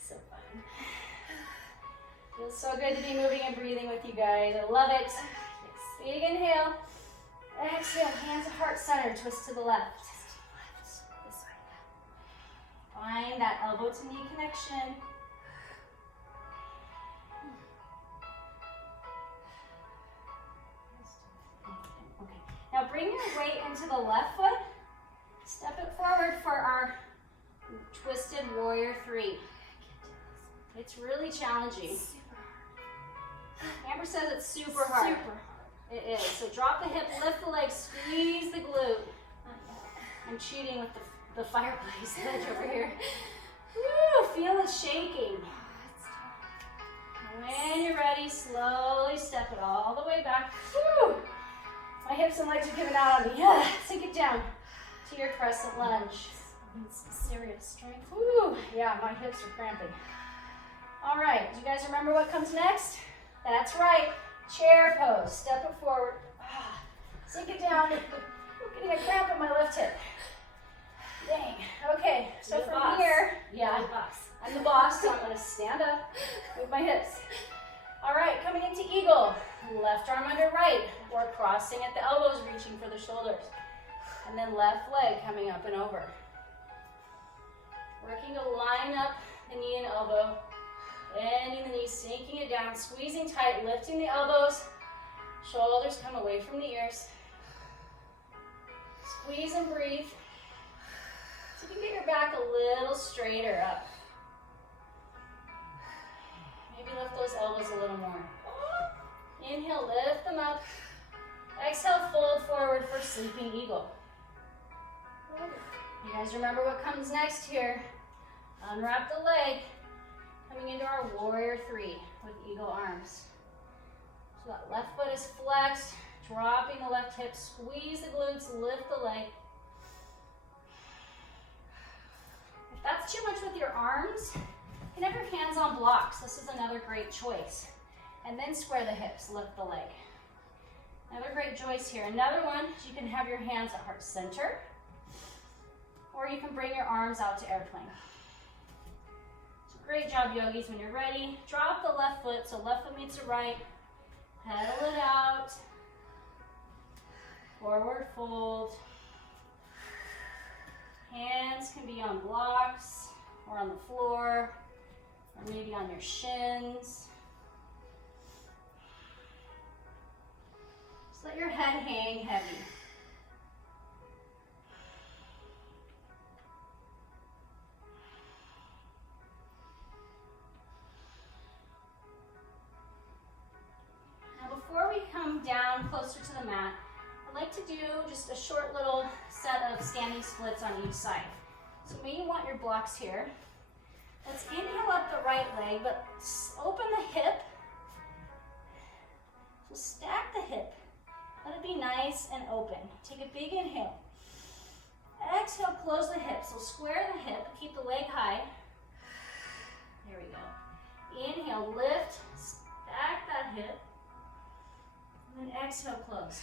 So fun. Feels so good to be moving and breathing with you guys. I love it. Big inhale. Exhale, hands to heart center, twist to the left. This way. Find that elbow to knee connection. Okay. Now bring your weight into the left foot. Step it forward for our twisted warrior 3. It's really challenging. Super hard. Amber says it's super hard. Super hard. It is. So drop the hip, lift the leg, squeeze the glute. I'm cheating with the fireplace ledge over here. Woo, feel it shaking. When you're ready, slowly step it all the way back. Woo. My hips and legs are giving out on me. Yeah, sink it down to your crescent lunge. Needs some serious strength. Woo. Yeah, my hips are cramping. All right, do you guys remember what comes next? That's right, chair pose. Step it forward. Sink it down. Getting a cramp in my left hip. Dang. Okay, so You're the from boss. here, You're the boss. I'm the boss, so I'm gonna stand up with my hips. All right, coming into eagle. Left arm under right. We're crossing at the elbows, reaching for the shoulders. And then left leg coming up and over. Working to line up the knee and elbow. Bending the knee, sinking it down, squeezing tight, lifting the elbows. Shoulders come away from the ears. Squeeze and breathe. So you can get your back a little straighter up. Maybe lift those elbows a little more. Inhale, lift them up. Exhale, fold forward for sleeping eagle. You guys remember what comes next here. Unwrap the leg. Coming into our warrior 3 with eagle arms. So that left foot is flexed, dropping the left hip, squeeze the glutes, lift the leg. If that's too much with your arms, you can have your hands on blocks. This is another great choice. And then square the hips, lift the leg. Another great choice here. Another one, you can have your hands at heart center, or you can bring your arms out to airplane. Great job, yogis. When you're ready, drop the left foot so left foot meets the right. Pedal it out. Forward fold. Hands can be on blocks or on the floor or maybe on your shins. Just let your head hang heavy. Before we come down closer to the mat, I'd like to do just a short little set of standing splits on each side. So maybe you want your blocks here. Let's inhale up the right leg, but open the hip. So stack the hip. Let it be nice and open. Take a big inhale. Exhale, close the hip. So square the hip, keep the leg high. There we go. Inhale, lift, stack that hip. And then exhale, close.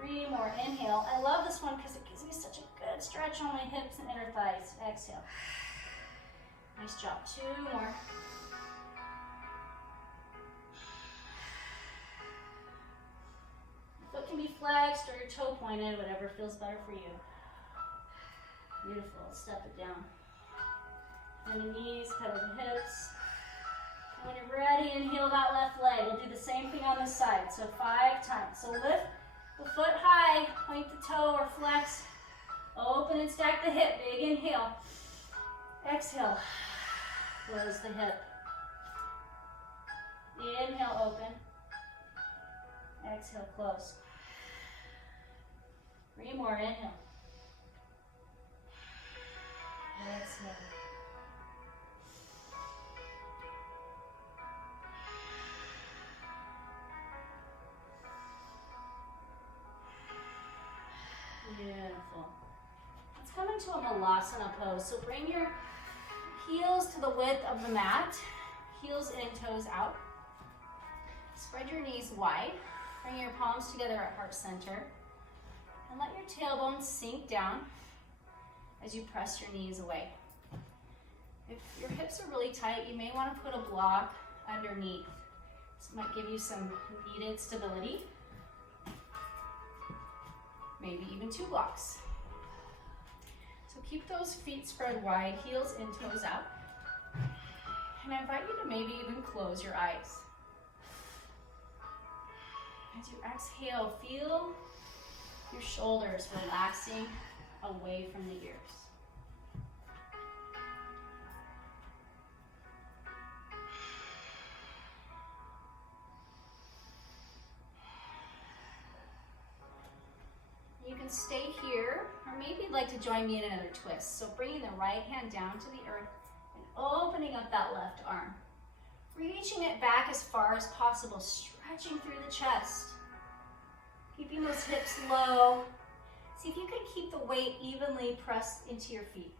3 more. Inhale. I love this one because it gives me such a good stretch on my hips and inner thighs. Exhale. Nice job. 2 more. Foot can be flexed or your toe pointed, whatever feels better for you. Beautiful. Step it down. And the knees, pedal the hips. When you're ready, inhale that left leg. We'll do the same thing on this side. So 5 times. So lift the foot high, point the toe or flex. Open and stack the hip. Big inhale. Exhale. Close the hip. Inhale, open. Exhale, close. 3 more. Inhale. Exhale. Beautiful. Let's come into a Malasana pose. So bring your heels to the width of the mat. Heels in, toes out. Spread your knees wide. Bring your palms together at heart center. And let your tailbone sink down. as you press your knees away. If your hips are really tight, you may want to put a block underneath. This might give you some needed stability. Maybe even 2 blocks. So keep those feet spread wide, heels in, toes out. And I invite you to maybe even close your eyes. As you exhale, feel your shoulders relaxing away from the ears. You can stay here, or maybe you'd like to join me in another twist. So bringing the right hand down to the earth and opening up that left arm. Reaching it back as far as possible, stretching through the chest. Keeping those hips low. See if you can keep the weight evenly pressed into your feet.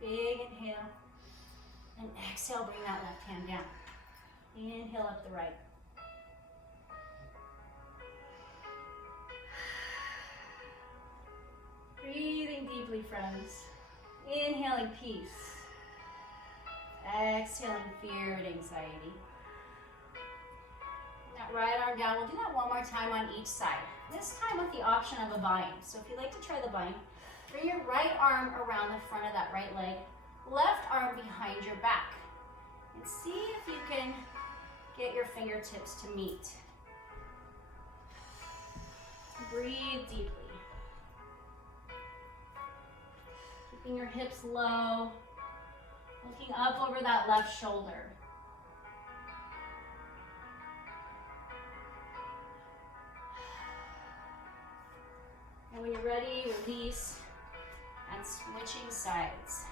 Big inhale. And exhale, bring that left hand down. Inhale up the right. Breathing deeply, friends. Inhaling peace. Exhaling fear and anxiety. That right arm down. We'll do that one more time on each side. This time with the option of a bind. So if you'd like to try the bind, bring your right arm around the front of that right leg, left arm behind your back. And see if you can get your fingertips to meet. Breathe deeply. Keeping your hips low, looking up over that left shoulder. And when you're ready, release and switching sides.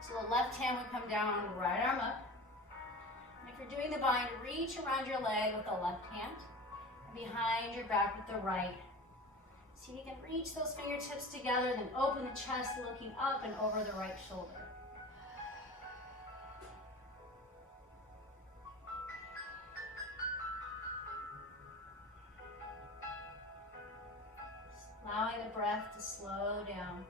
So the left hand would come down, right arm up. And if you're doing the bind, reach around your leg with the left hand and behind your back with the right. See if you can reach those fingertips together, then open the chest, looking up and over the right shoulder. Allowing the breath to slow down.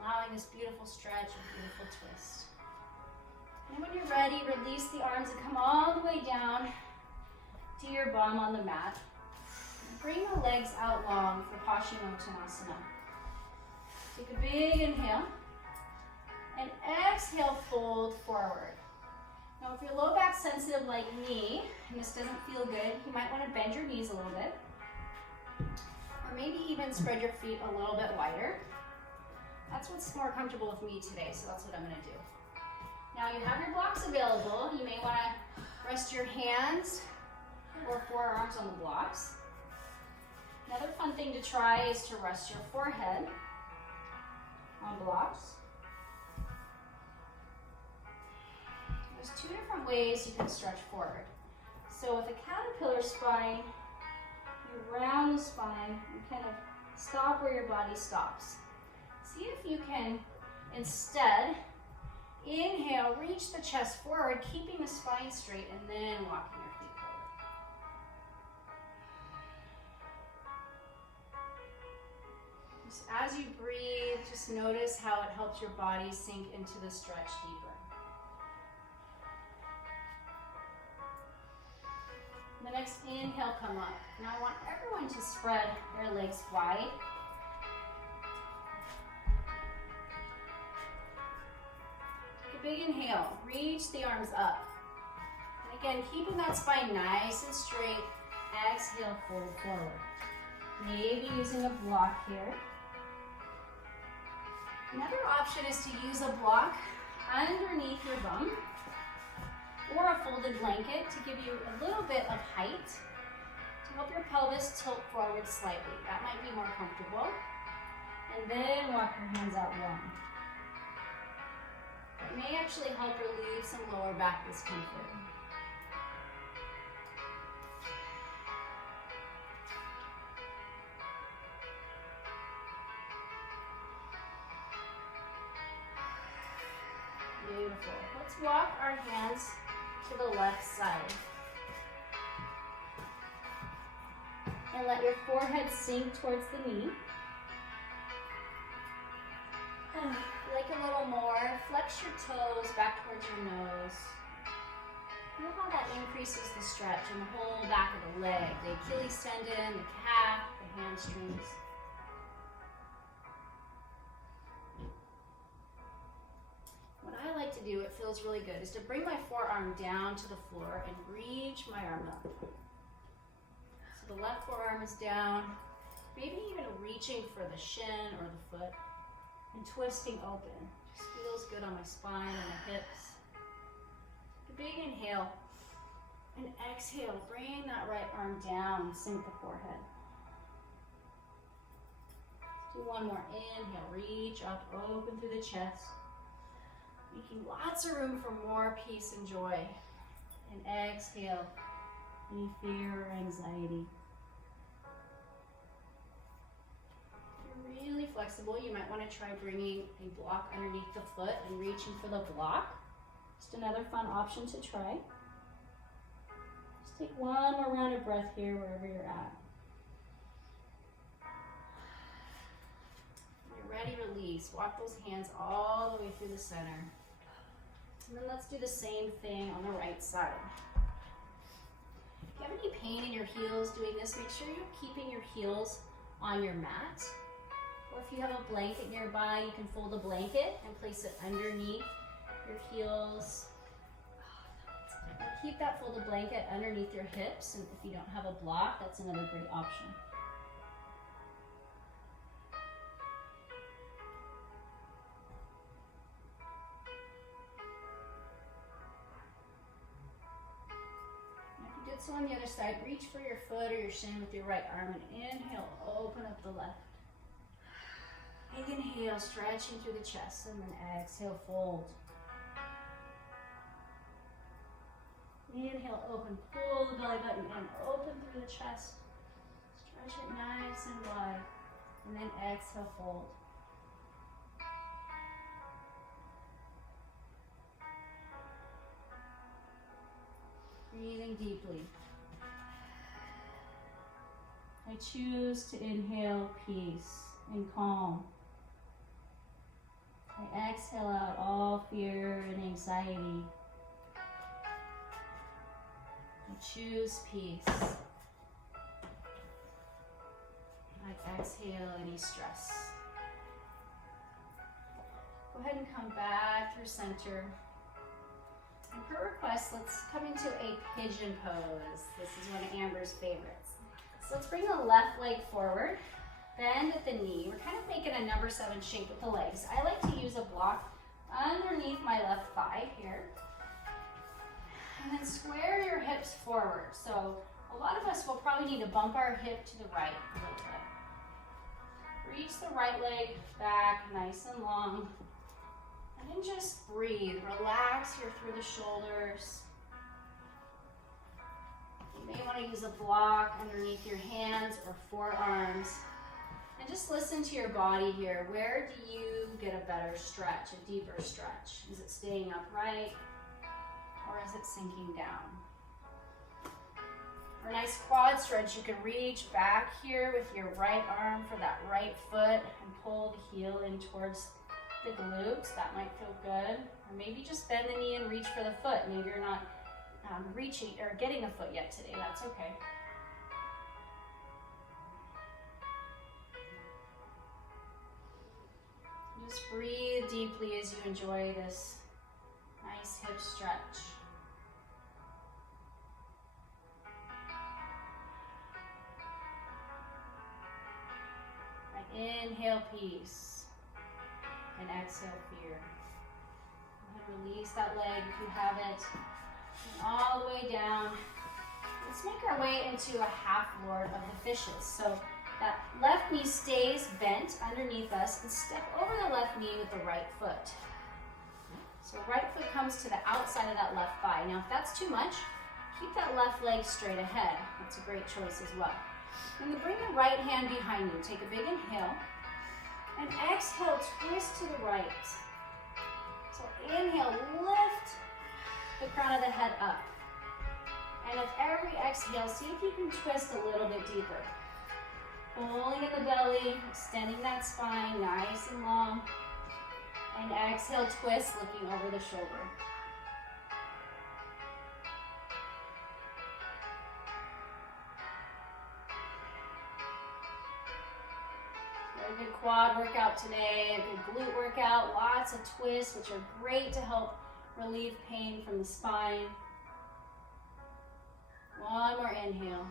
Allowing this beautiful stretch and beautiful twist. And when you're ready, release the arms and come all the way down to your bum on the mat. Bring the legs out long for Paschimottanasana. Take a big inhale. And exhale, fold forward. Now if you're low back sensitive like me, and this doesn't feel good, you might want to bend your knees a little bit. Or maybe even spread your feet a little bit wider. That's what's more comfortable with me today, so that's what I'm going to do. Now you have your blocks available. You may want to rest your hands or forearms on the blocks. Another fun thing to try is to rest your forehead on blocks. There's 2 different ways you can stretch forward. So with a caterpillar spine, you round the spine and kind of stop where your body stops. See if you can instead inhale, reach the chest forward, keeping the spine straight, and then walking your feet forward. Just as you breathe, just notice how it helps your body sink into the stretch deeper. The next inhale, come up. Now I want everyone to spread their legs wide. Take a big inhale, reach the arms up. And again, keeping that spine nice and straight, exhale, fold forward. Maybe using a block here. Another option is to use a block underneath your bum, or a folded blanket to give you a little bit of height to help your pelvis tilt forward slightly. That might be more comfortable. And then walk your hands out long. It may actually help relieve some lower back discomfort. Beautiful. Let's walk our hands to the left side. And let your forehead sink towards the knee. Like a little more. Flex your toes back towards your nose. Feel how that increases the stretch in the whole back of the leg, the Achilles tendon, the calf, the hamstrings. What I like to do, it feels really good, is to bring my forearm down to the floor and reach my arm up. So the left forearm is down, maybe even reaching for the shin or the foot and twisting open. Just feels good on my spine and my hips. A big inhale and exhale. Bring that right arm down and sink the forehead. Let's do one more. Inhale, reach up, open through the chest. Making lots of room for more peace and joy. And exhale, any fear or anxiety. If you're really flexible, you might want to try bringing a block underneath the foot and reaching for the block. Just another fun option to try. Just take one more round of breath here wherever you're at. When you're ready, release. Walk those hands all the way through the center. And then let's do the same thing on the right side. If you have any pain in your heels doing this, make sure you're keeping your heels on your mat. Or if you have a blanket nearby, you can fold a blanket and place it underneath your heels. And keep that folded blanket underneath your hips, and if you don't have a block, that's another great option. If you did so on the other side, reach for your foot or your shin with your right arm and inhale, open up the left. Big inhale, stretching through the chest, and then exhale, fold. Inhale, open, pull the belly button in, open through the chest. Stretch it nice and wide, and then exhale, fold. Breathing deeply. I choose to inhale peace and calm. I exhale out all fear and anxiety. I choose peace. I exhale any stress. Go ahead and come back through center. And per request, let's come into a pigeon pose. This is one of Amber's favorites. So let's bring the left leg forward, bend at the knee. We're kind of making a number 7 shape with the legs. I like to use a block underneath my left thigh here. And then square your hips forward. So a lot of us will probably need to bump our hip to the right a little bit. Reach the right leg back nice and long. And then just breathe. Relax here through the shoulders. You may want to use a block underneath your hands or forearms. And just listen to your body here. Where do you get a better stretch, a deeper stretch? Is it staying upright? Or is it sinking down? For a nice quad stretch, you can reach back here with your right arm for that right foot and pull the heel in towards the glutes. That might feel good. Or maybe just bend the knee and reach for the foot. Maybe you're not reaching or getting a foot yet today. That's okay. Just breathe deeply as you enjoy this nice hip stretch. Inhale peace and exhale fear. Go ahead and release that leg if you have it. And all the way down. Let's make our way into a half lord of the fishes. So that left knee stays bent underneath us, and step over the left knee with the right foot. So right foot comes to the outside of that left thigh. Now if that's too much, keep that left leg straight ahead. That's a great choice as well. And then bring the right hand behind you. Take a big inhale. And exhale, twist to the right. So inhale, lift the crown of the head up. And with every exhale, see if you can twist a little bit deeper. Pulling in the belly, extending that spine nice and long. And exhale, twist, looking over the shoulder. A good quad workout today, a good glute workout, lots of twists, which are great to help relieve pain from the spine. One more inhale.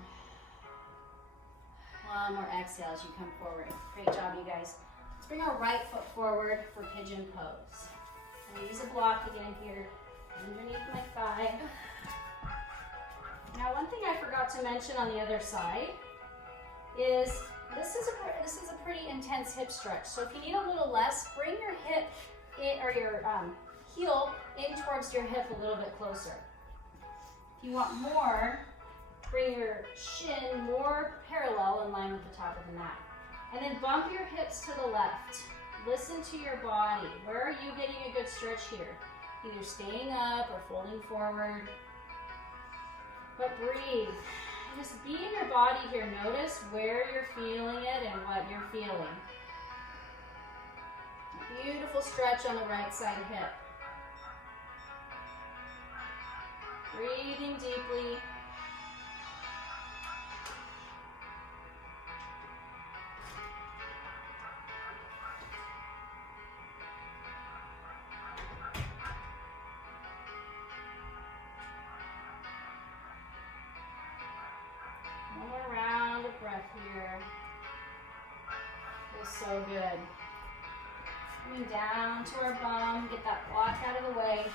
One more exhale as you come forward. Great job, you guys. Let's bring our right foot forward for pigeon pose. I'm gonna use a block again here underneath my thigh. Now, one thing I forgot to mention on the other side is this is a pretty intense hip stretch. So if you need a little less, bring your hip in, or your heel in towards your hip a little bit closer. If you want more, bring your shin more parallel in line with the top of the mat. And then bump your hips to the left. Listen to your body. Where are you getting a good stretch here? Either staying up or folding forward. But breathe. Just be in your body here. Notice where you're feeling it and what you're feeling. Beautiful stretch on the right side hip. Breathing deeply. One more round of breath here. Feels so good. Coming down to our bum, get that block out of the way.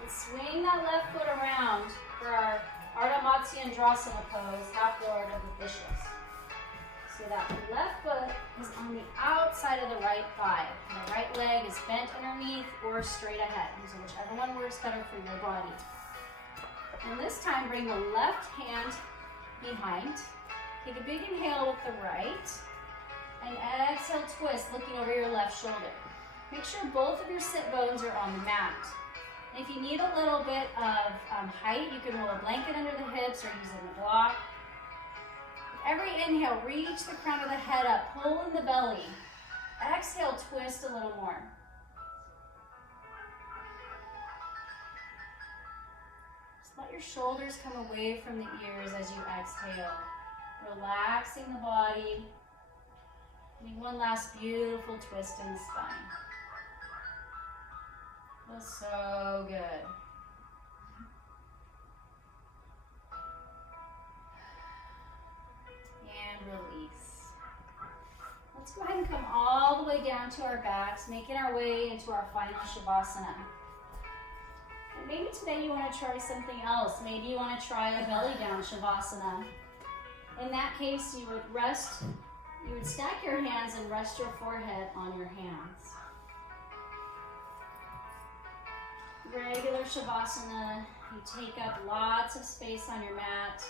And swing that left foot around for our Ardha Matsyendrasana pose, half forward of the fishes. So that left foot is on the outside of the right thigh. And the right leg is bent underneath or straight ahead. So whichever one works better for your body. And this time, bring the left hand behind. Take a big inhale with the right. And exhale, twist, looking over your left shoulder. Make sure both of your sit bones are on the mat. And if you need a little bit of height, you can roll a blanket under the hips or use it in a block. Every inhale, reach the crown of the head up, pull in the belly. Exhale, twist a little more. Just let your shoulders come away from the ears as you exhale. Relaxing the body. Doing one last beautiful twist in the spine. Feels so good. And release. Let's go ahead and come all the way down to our backs, making our way into our final Shavasana. And maybe today you want to try something else. Maybe you want to try a belly down Shavasana. In that case, you would stack your hands and rest your forehead on your hands. Regular Shavasana, you take up lots of space on your mat.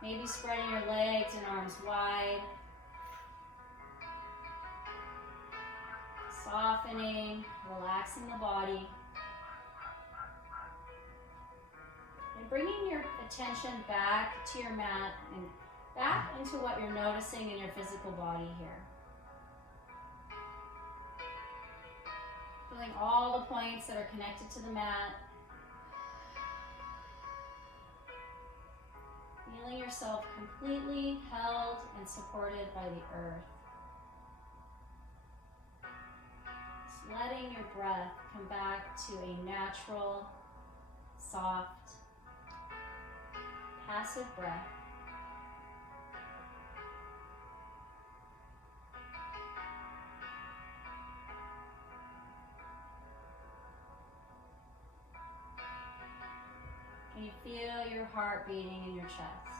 Maybe spreading your legs and arms wide. Softening, relaxing the body. And bringing your attention back to your mat and back into what you're noticing in your physical body here. Feeling all the points that are connected to the mat. Feeling yourself completely held and supported by the earth. Just letting your breath come back to a natural, soft, passive breath. Can you feel your heart beating in your chest?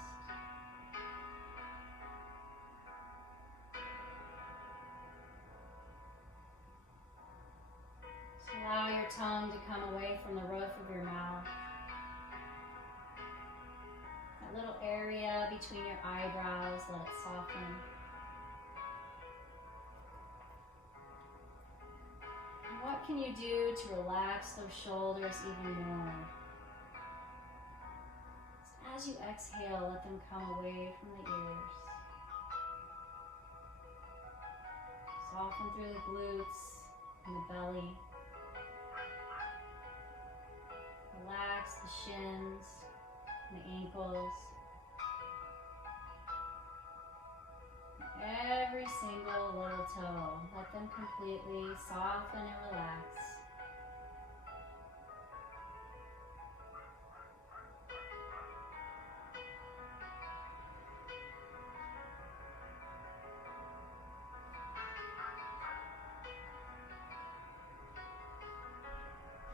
Just allow your tongue to come away from the roof of your mouth. That little area between your eyebrows, let it soften. And what can you do to relax those shoulders even more? As you exhale, let them come away from the ears. Soften through the glutes and the belly. Relax the shins and the ankles. Every single little toe, let them completely soften and relax.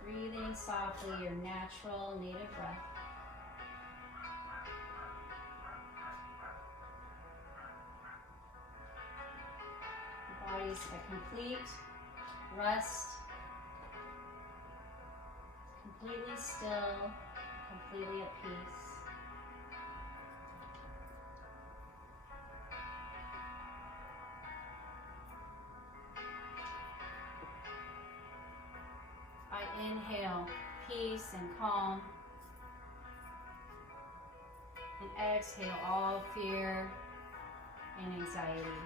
Breathing softly your natural native breath. The body's at complete rest, completely still, completely at peace. I inhale peace and calm, and exhale all fear and anxiety.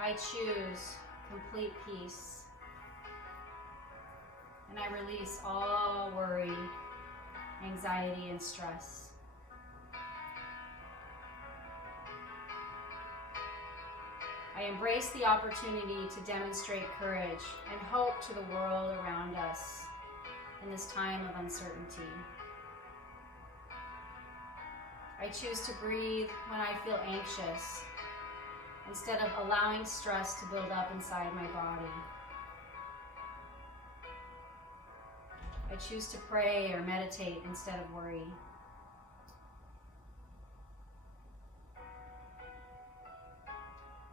I choose complete peace, and I release all worry, anxiety, and stress. I embrace the opportunity to demonstrate courage and hope to the world around us in this time of uncertainty. I choose to breathe when I feel anxious instead of allowing stress to build up inside my body. I choose to pray or meditate instead of worry.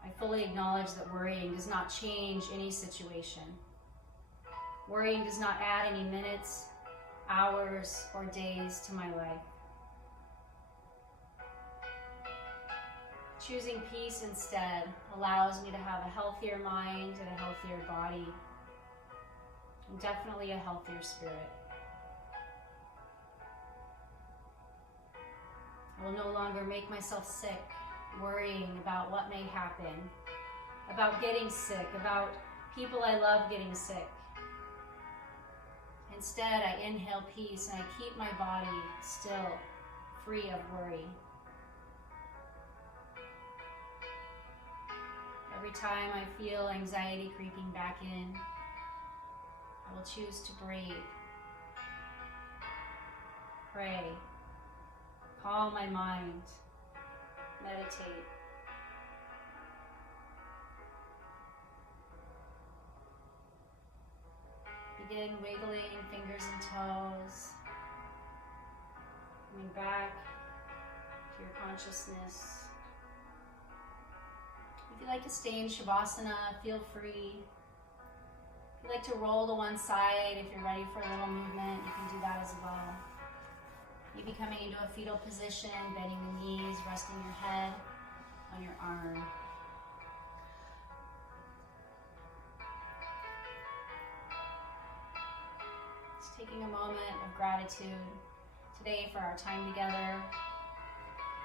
I fully acknowledge that worrying does not change any situation. Worrying does not add any minutes, hours, or days to my life. Choosing peace instead allows me to have a healthier mind and a healthier body, and definitely a healthier spirit. I will no longer make myself sick, worrying about what may happen, about getting sick, about people I love getting sick. Instead, I inhale peace and I keep my body still, free of worry. Every time I feel anxiety creeping back in, I will choose to breathe, pray, calm my mind, meditate. Begin wiggling fingers and toes, coming back to your consciousness. If you like to stay in Shavasana, feel free. If you like to roll to one side, if you're ready for a little movement, you can do that as well. Maybe coming into a fetal position, bending the knees, resting your head on your arm. Just taking a moment of gratitude today for our time together,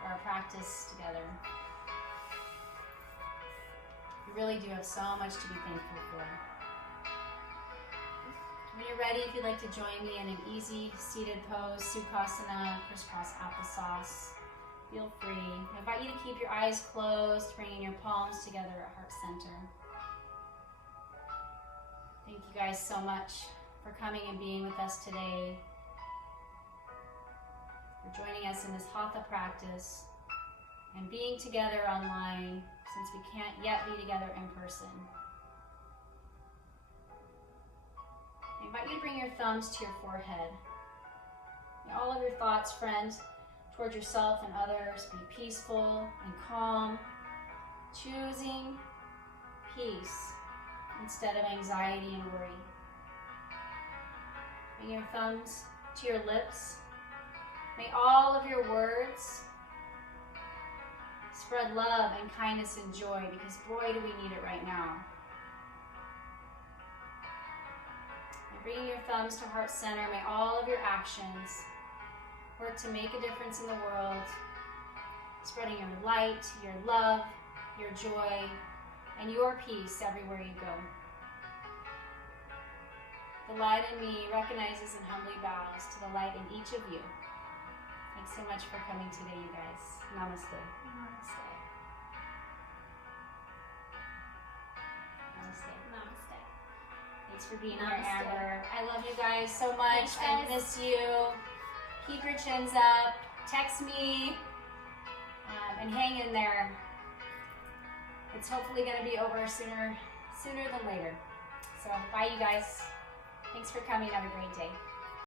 for our practice together. We really do have so much to be thankful for. When you're ready, if you'd like to join me in an easy seated pose, Sukhasana, crisscross applesauce, feel free. I invite you to keep your eyes closed, bringing your palms together at heart center. Thank you guys so much for coming and being with us today, for joining us in this Hatha practice, and being together online since we can't yet be together in person. I invite you to bring your thumbs to your forehead. May all of your thoughts, friends, towards yourself and others be peaceful and calm, choosing peace instead of anxiety and worry. Bring your thumbs to your lips. May all of your words spread love and kindness and joy, because boy, do we need it right now. And bringing your thumbs to heart center, may all of your actions work to make a difference in the world spreading your light, your love, your joy, and your peace everywhere you go. The light in me recognizes and humbly bows to the light in each of you. Thanks so much for coming today, you guys. Namaste. Namaste. Namaste. Namaste. Thanks for being here, Namaste. Amber. I love you guys so much. Thanks, guys. I miss you. Keep your chins up. Text me. And hang in there. It's hopefully going to be over sooner than later. So bye, you guys. Thanks for coming. Have a great day.